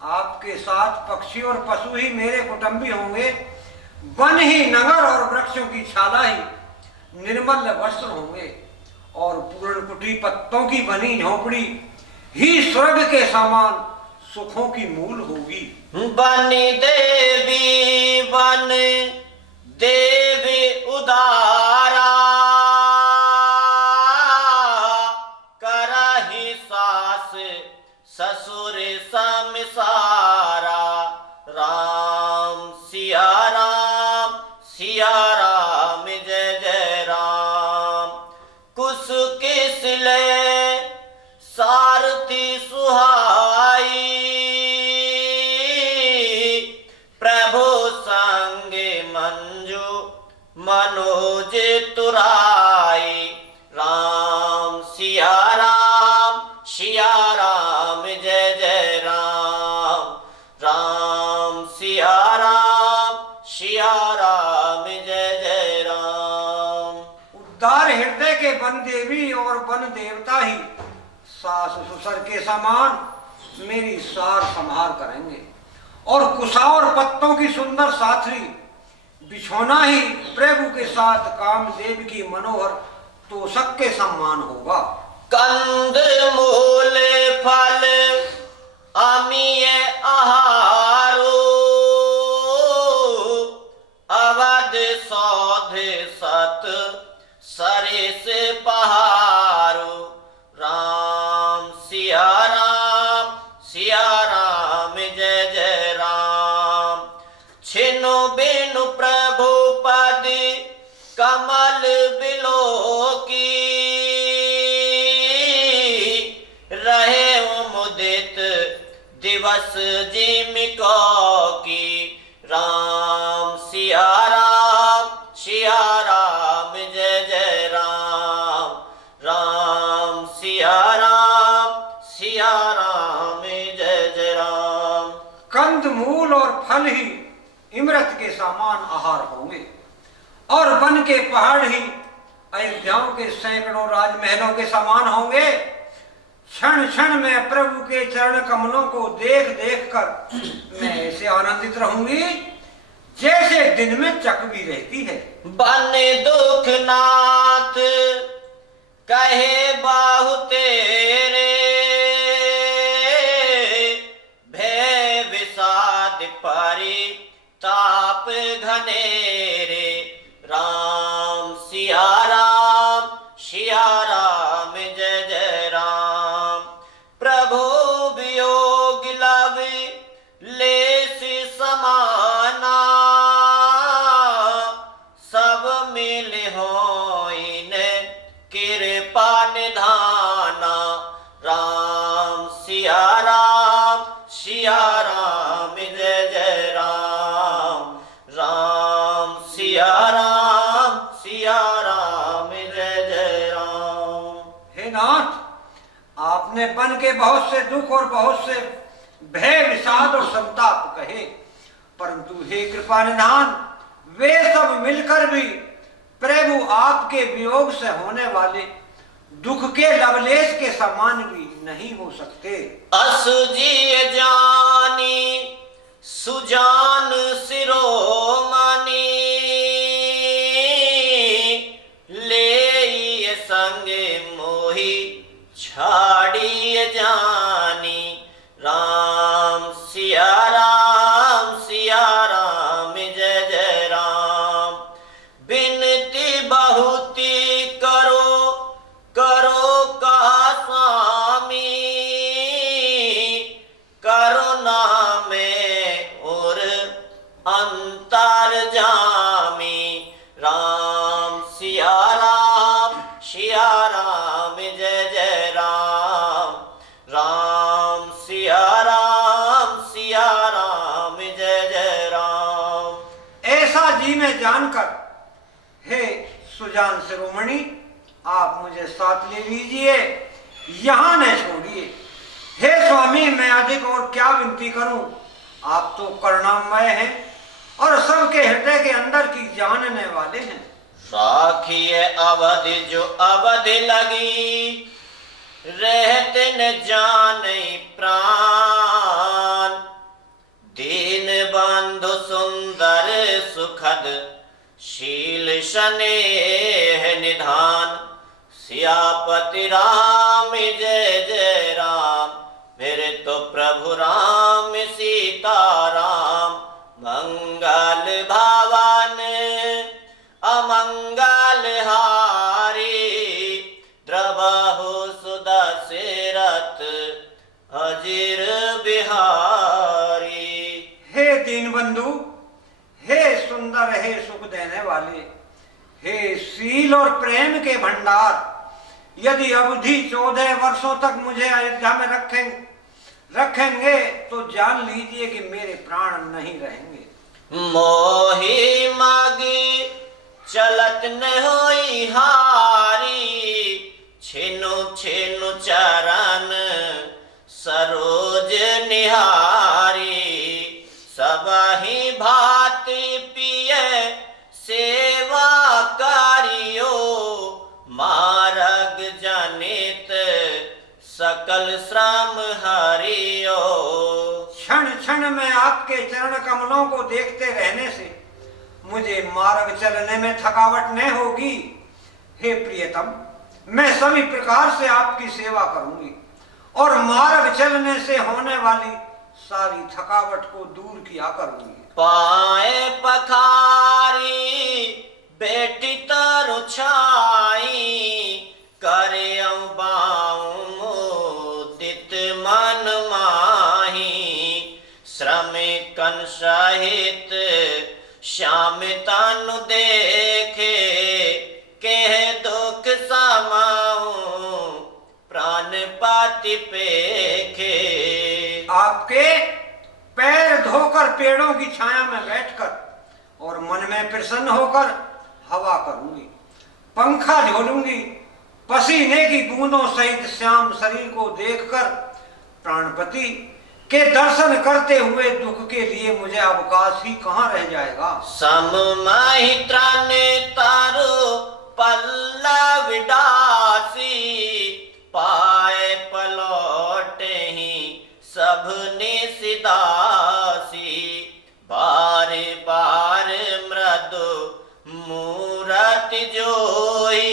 आपके साथ पक्षी और पशु ही मेरे कुटुंबी होंगे, वन ही नगर और वृक्षों की छाला ही निर्मल वस्त्र होंगे, और पूर्ण कुटी पत्तों की बनी झोपड़ी ही स्वर्ग के समान सुखों की मूल होगी। बनी देवी उदारा, करहि सास ससुर समिसारा। राम सिया राम जय जय राम। कुस किस ले सारथी सुहाई, प्रभु संग मंजू मनोज तुराई। राम सिया राम जय जय राम। राम सिया राम जय जय राम। उद्धार हृदय के वन देवी और वन देवता ही सास ससुर के समान मेरी सार संहार करेंगे, और कुशा और पत्तों की सुंदर साथी बिछोना ही प्रभु के साथ कामदेव की मनोहर तोषक के सम्मान होगा। कंद मूल फल अमीय आहारो, अवध सौध सत सरिस पहारो। राम सिया राम जय जय राम। छिनु बिनु प्रभु पद कमल बिलो की, रहे मुदित दिवस जिमिको की। राम सिया राम जय जय राम। राम सिया राम जय जय राम। कंद मूल और फल ही इमरत के समान आहार होंगे, और वन के पहाड़ ही अयोध्याओं के सैकड़ों राजमहलों के समान होंगे। क्षण क्षण में प्रभु के चरण कमलों को देख देख कर मैं ऐसे आनंदित रहूंगी जैसे दिन में चकवी रहती है। बन दुख नाथ कहे बाहु तेरे, भय विषाद परि ताप घनेरे। राम सिया राम जय जय राम। प्रभु वियोग लव लेस समाना, सब मिल होइन कृपा निधाना। राम सिया राम जय जय राम। राम सिया राम जय जय राम। हे नाथ, आपने वन के बहुत से दुख और बहुत से भय विषाद और संताप कहे, परंतु हे कृपा निधान, वे सब मिलकर भी प्रभु आपके वियोग से होने वाले दुख के लवलेश के समान भी नहीं हो सकते। असुजी जानी सुजान सिरोमणि, ले संग मोहि छाड़ी जानी। राम सिया राम जय जय राम। बिनती बहुती करो कहा स्वामी, करुणा में और अंतर जामी। राम सिया राम जय जय राम। राम सिया राम जय जय राम। ऐसा जी में जानकर हे सुजान शिरोमणि, आप मुझे साथ ले लीजिए, यहाँ न छोड़िए। हे स्वामी, मैं अधिक और क्या विनती करूं, आप तो करुणामय हैं और सबके हृदय के अंदर की जानने वाले हैं। राखिए अवध जो अवध लगी, रहते न जाने प्राण। सुखद शील स्नेह निधान। सियापति राम जय जय राम, फिर तो प्रभु राम सीता राम। मंगल भवन अमंगल हारी, द्रवहु सुदशरथ अजिर बिहारी। हे दीनबंधु, हे सुंदर, हे सुख देने वाले, हे शील और प्रेम के भंडार, यदि अवधि 14 वर्षों तक मुझे अयोध्या में रखेंगे तो जान लीजिए कि मेरे प्राण नहीं रहेंगे। मोही मागी चलत न होई हारी, छिनु छिनु चरण सरोज निहारी। सबहि भांति पिए सेवा करियो, मार्ग जनित सकल श्रम हरियो। क्षण क्षण में आपके चरण कमलों को देखते रहने से मुझे मार्ग चलने में थकावट न होगी। हे प्रियतम, मैं सभी प्रकार से आपकी सेवा करूंगी और मार्ग चलने से होने वाली सारी थकावट को दूर किया करूंगी। पाए पखारी बेटी तरु छाई, करे बाऊ मुदित मन माही। श्रमिकन सहित श्याम तनु देखे, कह दुख समाऊं प्राण पाति पेखे। आपके पैर धोकर पेड़ों की छाया में बैठकर और मन में प्रसन्न होकर हवा करूंगी, पंखा झोलूंगी। पसीने की बूंदों सहित श्याम शरीर को देखकर प्राणपति के दर्शन करते हुए दुख के लिए मुझे अवकाश ही कहां रह जाएगा। सममहित्रा ने तारो पल्लव डासी, पाए पलौटे ही सबने सिदासी। बारे बार मृदु मूरति जोई,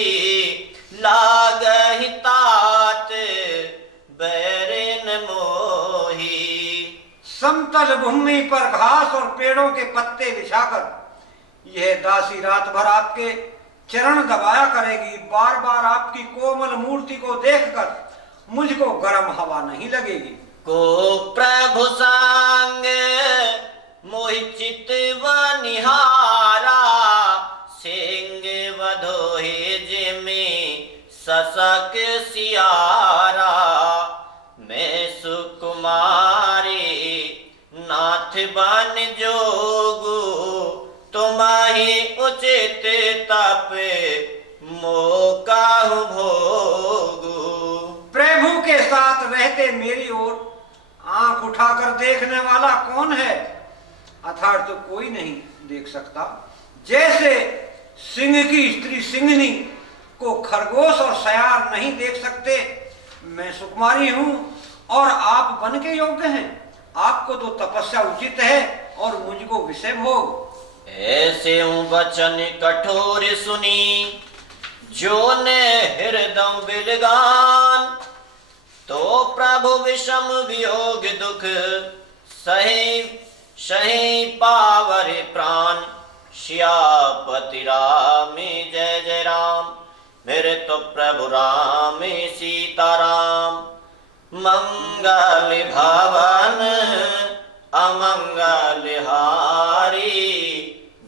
लागहि तात बैरिन मोही। समतल भूमि पर घास और पेड़ों के पत्ते बिछाकर यह दासी रात भर आपके चरण दबाया करेगी। बार बार आपकी कोमल मूर्ति को देखकर मुझको गर्म हवा नहीं लगेगी। को प्रभु संग मोहि चित वनिहारा, सिंह वधोहि जिमि ससक सियारा। मैं सुकुमारी नाथ बन जोगु, तुम्हि उचित तप मोकाहु भोगु। प्रभु के साथ रहते मेरी ओर आंख उठाकर देखने वाला कौन है? अर्थात तो कोई नहीं देख सकता। जैसे सिंह की स्त्री सिंहनी को खरगोश और सयार नहीं देख सकते, मैं सुकुमारी हूं और आप बन के योग्य हैं। आपको तो तपस्या उचित है और मुझको विषय भोग। ऐसे वचन कठोर सुनी, जो ने हृदय बिलगान। तो प्रभु विषम वियोग दुख, सही सही पावर प्राण। सियापति राम जय जय राम, मेरे तो प्रभु राम सीता राम। मंगल भवन अमंगल हारी,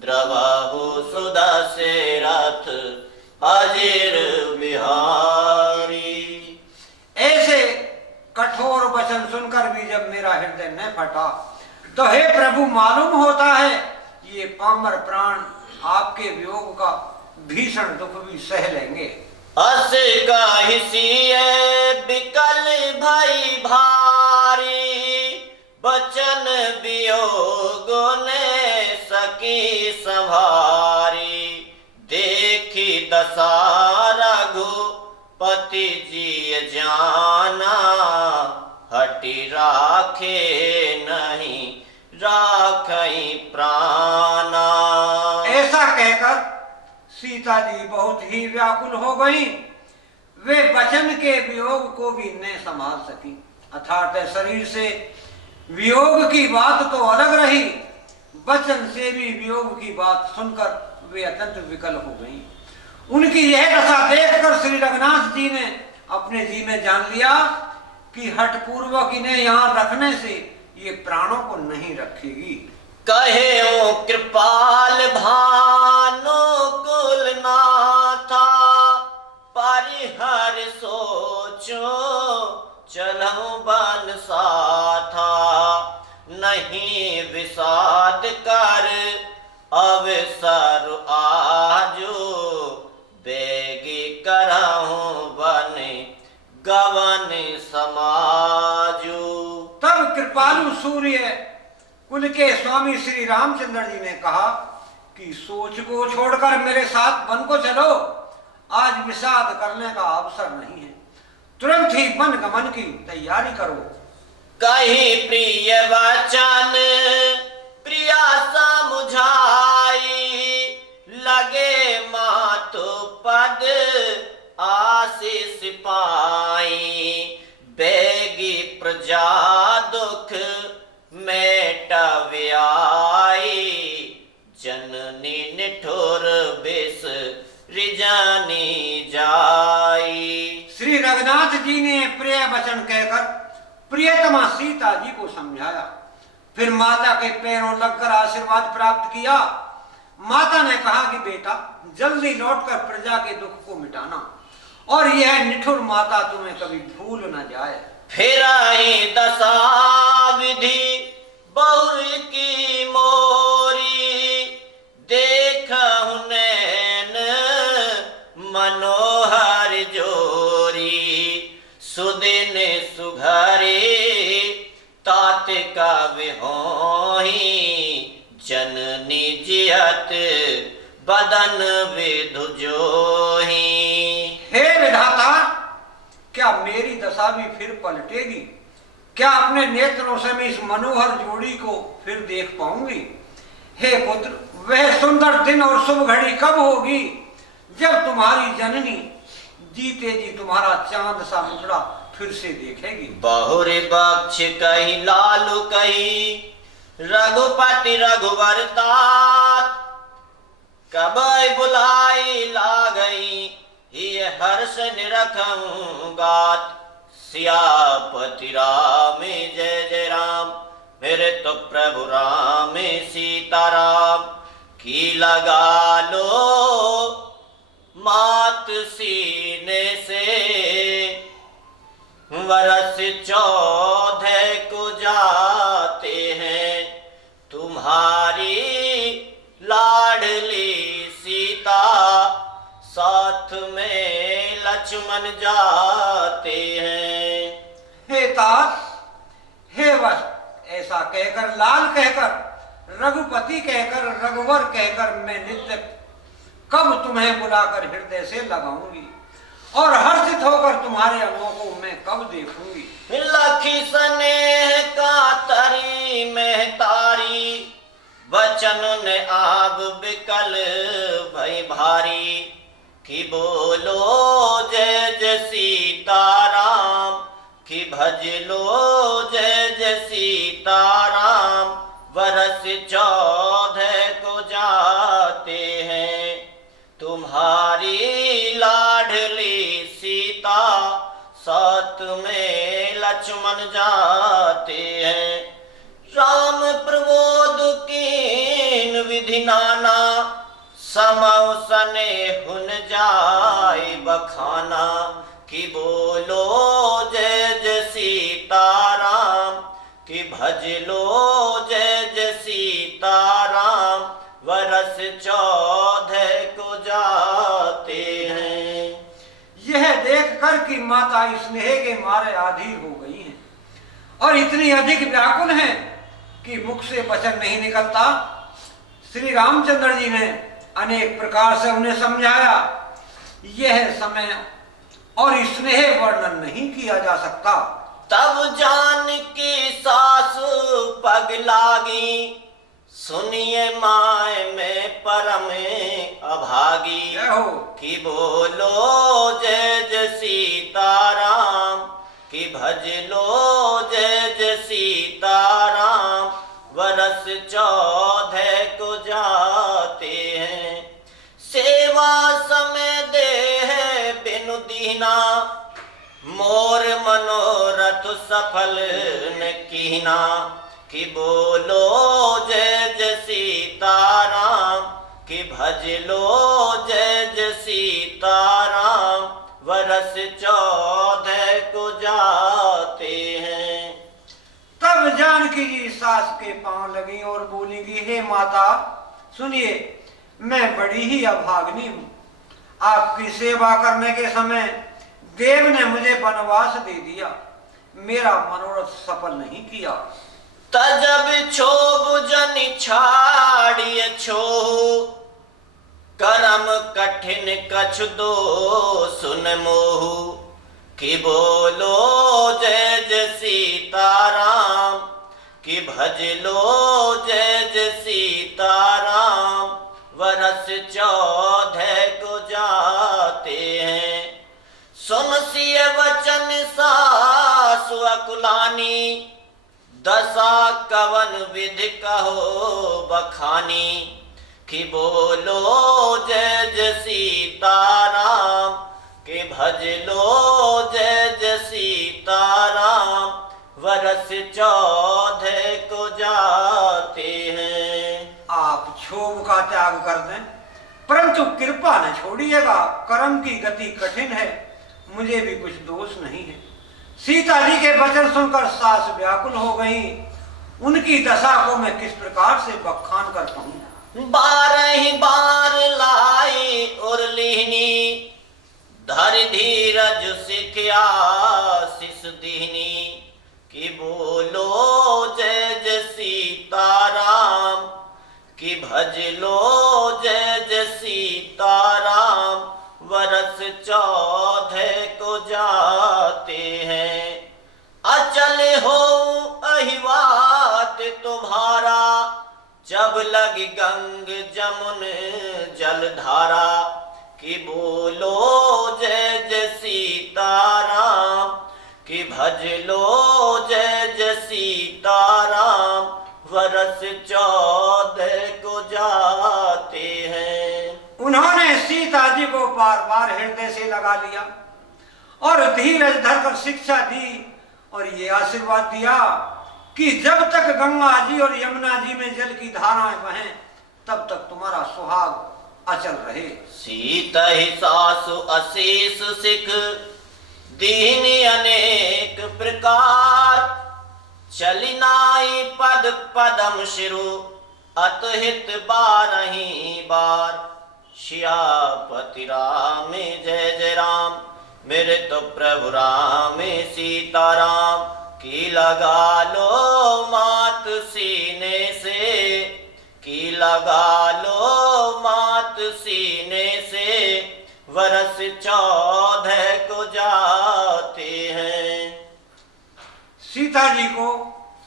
द्रवहु सुदशरथ अजिर बिहारी। ऐसे कठोर वचन सुनकर भी जब मेरा हृदय न फटा, तो हे प्रभु मालूम होता है ये पामर प्राण आपके वियोग का भीषण दुख भी सह लेंगे। अस गाहिसिए बिकल भई भारी, बचन वियोग ने सकी संभारी। देखी दशा रघुपति जी जाना, हटि राखे नहीं राखई प्राणा। कहकर सीता जी बहुत ही व्याकुल हो गई। वे वचन के वियोग को भी न संभाल सकी। अर्थात शरीर से वियोग की बात तो अलग रही, वचन से भी वियोग की बात सुनकर वे अत्यंत विकल हो गई। उनकी यह दशा देखकर श्री रघुनाथ जी ने अपने जी में जान लिया कि हठपूर्वक इन्हें यहाँ रखने से ये प्राणों को नहीं रखेगी। कहे ओ कृपाल भानु कुलनाथा, परिहर सोचो चलऊं बन साथा, नहीं विषाद कर अवसर आजो, बेगी करहूं बन गवन समाजो। तब कृपालु सूर्य कुल के स्वामी श्री रामचंद्र जी ने कहा कि सोच को छोड़कर मेरे साथ वन को चलो, आज विषाद करने का अवसर नहीं है, तुरंत ही वन गमन की तैयारी करो। कही प्रिय वचन प्रिया समुझाई, लगे मातु पद आशीष पाई, बेगी प्रजा दुख मेटव्याई, जननी निठुर बिस रिजानी जाई। श्री रघुनाथ जी ने प्रिय वचन कहकर प्रियतमा सीता जी को समझाया, फिर माता के पैरों लगकर आशीर्वाद प्राप्त किया। माता ने कहा कि बेटा जल्दी लौटकर प्रजा के दुख को मिटाना, और यह निठुर माता तुम्हें कभी भूल न जाए। फिर आई दशा विधि बहुर की मोरी, देखहु नैन मनोहर जोरी, सुदिन सुघरे तात का विहोही, जननी जियत बदन विधु जोही। हे विधाता, क्या मेरी दशा भी फिर पलटेगी? क्या अपने नेत्रों से मैं इस मनोहर जोड़ी को फिर देख पाऊंगी? हे पुत्र, वह सुंदर दिन और शुभ घड़ी कब होगी जब तुम्हारी जननी जीते जी तुम्हारा चांद सा मुखड़ा फिर से देखेगी? बहुरी बक्ष कही लालू कही, रघुपति रघुवर तात, कब बुलाई ला गई, ये हर्ष निरखऊं गात। सियापति राम जय जय राम, मेरे तो प्रभु राम सीताराम, की लगा लो मात सीने से, वर्ष 14 को जाते हैं, तुम्हारी लाडली सीता, साथ में लक्ष्मण जाते हैं। हे तात, हे वश, ऐसा कहकर लाल कहकर, रघुपति कहकर, रघुवर कहकर मैं नित्य कब तुम्हें बुलाकर हृदय से लगाऊंगी, और हर्षित होकर तुम्हारे अंगों को मैं कब देखूंगी। लखी स्नेह का तरी में तारी, वचन ने आब बिकल भई भारी, कि बोलो जय जय सीताराम, कि भज लो जय जय सीताराम, वर्ष 14 को जाते हैं, तुम्हारी लाडली सीता, साथ में लक्ष्मण जाते हैं। राम प्रबोध कीन विधि नाना, समौ सने हुन जाय बखाना, कि बोलो जय जय सीताराम, कि भज लो जय जय सीताराम, वर्ष 14 को जाते हैं। यह देखकर कि माता स्नेह के मारे आधीर हो गई हैं और इतनी अधिक व्याकुल हैं कि मुख से वचन नहीं निकलता, श्री रामचंद्र जी ने अनेक प्रकार से उन्हें समझाया। यह समय और स्नेह वर्णन नहीं किया जा सकता। तब जान की सासु पग लागी, सुनिए माय में परम अभागी जय हो। कि बोलो जय जय सीताराम, कि भज लो जय जय सीताराम। वर्ष 14 को जाते हैं, सेवा समय दे बिनु दीना। मोर मनोरथ सफल न कीना, कि बोलो जय जय सीताराम, कि भज लो जय जय सीताराम। वर्ष 14 को जाते हैं। तब जानकी जी सास के पांव लगी और बोलेगी, हे माता सुनिए, मैं बड़ी ही अभागिनी हूँ। आपकी सेवा करने के समय देव ने मुझे वनवास दे दिया, मेरा मनोरथ सफल नहीं किया। तजब क्षोभ जन छाड़िय छोहु, करम कठिन कछु दो सुन मोहु। कि बोलो जय जय सीताराम, कि भज लो जय जय सीताराम। वर्ष 14 को जाते हैं, सुन सिय वचन सासु अकुलानी। दशा कवन विधि कहो बखानी, कि बोलो जय जय सीताराम, कि भज लो जय जय सीताराम। वर्ष 14 को जाते हैं। आप क्षोभ का त्याग कर दें, परंतु कृपा न छोड़िएगा। कर्म की गति कठिन है, मुझे भी कुछ दोष नहीं है। सीता जी के वचन सुनकर सास व्याकुल हो गई। उनकी दशा को मैं किस प्रकार से बखान कर पाऊं। 12 बार लाई और लीनी, धर धीरज सिखिया शिष दीनी। कि बोलो जय जय सीताराम, कि भज लो जय जय सीताराम। वर्ष 14 को जाते हैं, अचल हो अहिवात तुम्हारा। जब लग गंग जमुन जलधारा, कि बोलो जय जय सीताराम, कि भज लो जय जय सीताराम। वर्ष 14 को जाते हैं। उन्होंने सीता जी को बार बार हृदय से लगा लिया और धीरज धरकर शिक्षा दी और ये आशीर्वाद दिया कि जब तक गंगा जी और यमुना जी में जल की धाराएं बहें, तब तक तुम्हारा सुहाग अचल रहे। सीता ही सासु अशीष सिख, दीन अनेक प्रकार। चलिनाई पद पदम शिरु, अतहित 12 बार। सियापति राम जय जय राम, मेरे तो प्रभु राम सीताराम। की लगा लो मात सीने से, की लगा लो मात सीने से। वर्ष 14 को जाते हैं। सीता जी को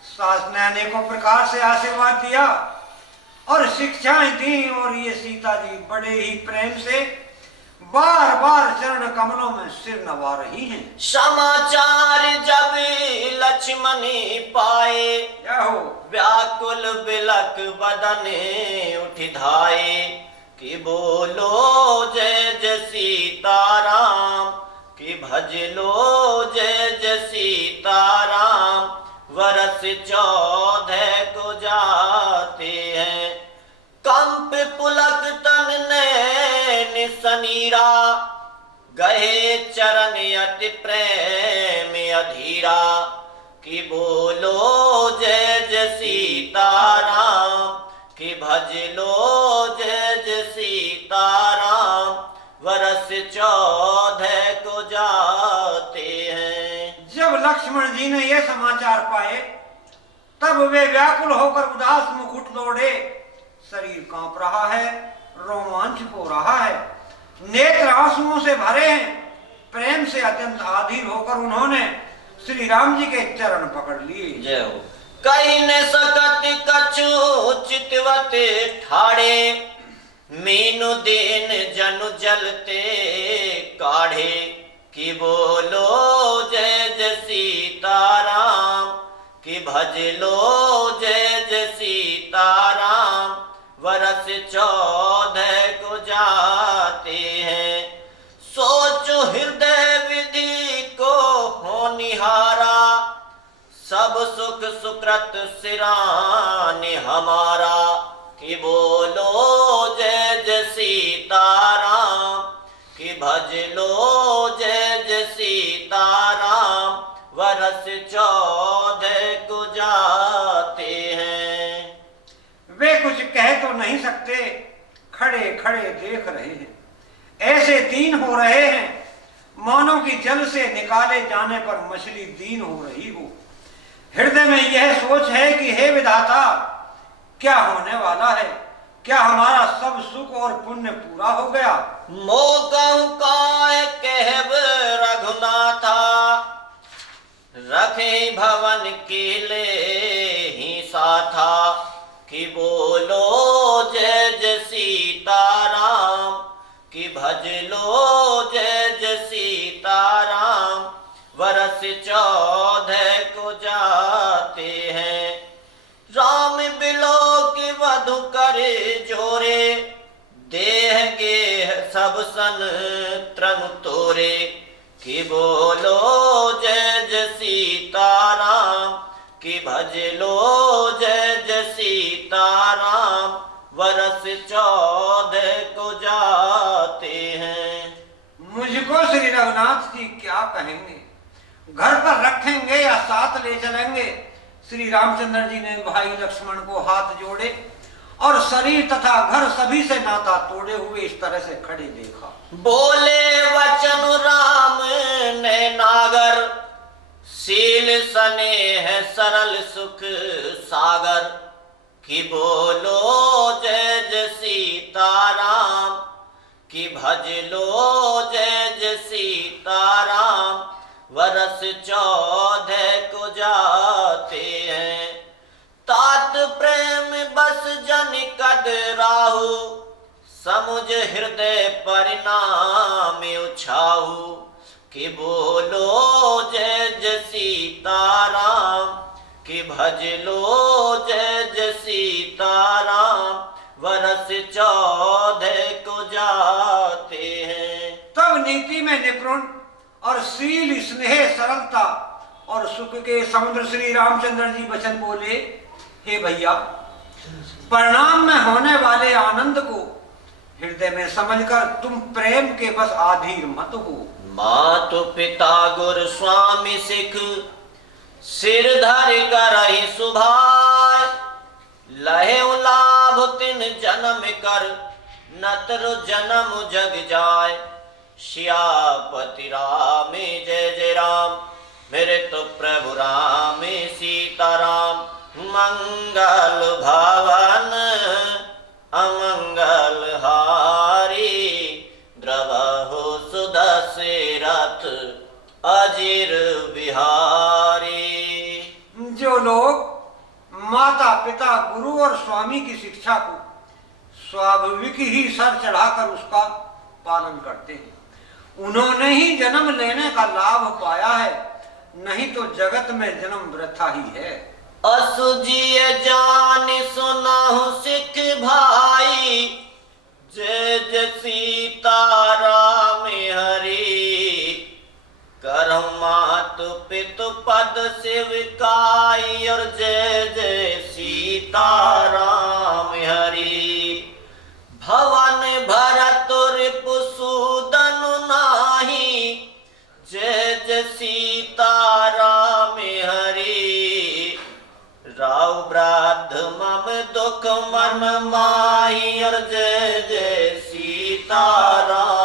सास ने अनेकों प्रकार से आशीर्वाद दिया और शिक्षाएं दी और ये सीता जी बड़े ही प्रेम से बार बार चरण कमलों में सिर नवा रही हैं। समाचार जब लक्ष्मण पाए, हो व्याकुल बिलक बदन उठ धाये। कि बोलो जय जय सीताराम, कि भज लो जय जय सीताराम। वर्ष 14 को जाते हैं, कंप पुलक तन ने सनीरा। गए चरण अति प्रेम अधीरा। कि बोलो जय जय सीताराम, कि भज लो जय जय सीताराम। वर्ष 14 को जाते हैं। जब लक्ष्मण जी ने यह समाचार पाए, तब वे व्याकुल होकर उदास मुख उठ दौड़े। शरीर कांप रहा है, रोमांच हो रहा है, नेत्र आंसुओं से भरे हैं। प्रेम से अत्यंत आधीर होकर उन्होंने श्री राम जी के चरण पकड़ लिए। जय हो। कई न सकत कछु चितवत ठाड़े, मीनु दीन जनु जलते काढ़े। कि बोलो जय जय सीताराम, कि भज लो जय जय सीताराम। वर्ष 14 को जाते हैं, सोचो हृदय विधि को होनिहारा। सब सुख सुकृत सिराने हमारा। कि बोलो जय जय सीताराम, कि भज लो जय जय सीताराम। वर्ष 14 को जाते हैं। वे कुछ कह तो नहीं सकते, खड़े खड़े देख रहे हैं। ऐसे दीन हो रहे हैं मानो कि जल से निकाले जाने पर मछली दीन हो रही हो। हृदय में यह सोच है कि हे विधाता, क्या होने वाला है? क्या हमारा सब सुख और पुण्य पूरा हो गया? मोकहु काय कहब रघुनाथा, रखे भवन कीले ही साथा। कि बोलो जय जय सीताराम, कि भज लो जय जय सीताराम। वर्ष 14 को जाते हैं, राम बिलो की वधु करे जोरे। देह गेह सब सन त्रनु तोरे। कि बोलो जय जय सीताराम, कि भज लो जय जय सीताराम। वर्ष 14 को जाते हैं। मुझको श्री रघुनाथ जी क्या कहेंगे? घर पर रखेंगे या साथ ले चलेंगे? श्री रामचंद्र जी ने भाई लक्ष्मण को हाथ जोड़े और शरीर तथा घर सभी से नाता तोड़े हुए इस तरह से खड़े देखा। बोले वचन राम ने नागर, शील स्नेह सरल सुख सागर। कि बोलो जय जय सीताराम, कि भज लो जय जय सीताराम। वर्ष 14 को जाते हैं, तात प्रेम बस जन कद राहु। समुझ हृदय परिणाम उछाहु। कि बोलो जय जय सीताराम, कि भज लो जय जय सीताराम। वर्ष 14 को जाते हैं। तब नीति में निपुण और शील स्नेह सरलता और सुख के समुद्र श्री रामचंद्र जी वचन बोले, हे भैया, परिणाम में होने वाले आनंद को हृदय में समझकर तुम प्रेम के बस आधीर मत हो। मातु पिता गुरु स्वामी सिख, सिर धर करहि सुभाय। लहे लाभ तिन जन्म कर, नतर जन्म जग जाय। श्यापति राम जय जय राम, मेरे तो प्रभु राम सीताराम। मंगल भवन अमंगल हारी, द्रवहु सुदशरथ अजिर बिहारी। जो लोग माता पिता गुरु और स्वामी की शिक्षा को स्वाभाविक ही सर चढ़ाकर उसका पालन करते हैं, उन्होंने ही जन्म लेने का लाभ पाया है, नहीं तो जगत में जन्म वृथा ही है। असुजिय जान सुनाहु सिख भाई, जय जय सीताराम हरि। करहु मातु पितु पद सेविकाई, और जय जय सीताराम हरि। भवन भरत रिपुसूदन नाही, जय जय सीताराम हरि। राव ब्राध मम दुख मन माही, और जय जय सीताराम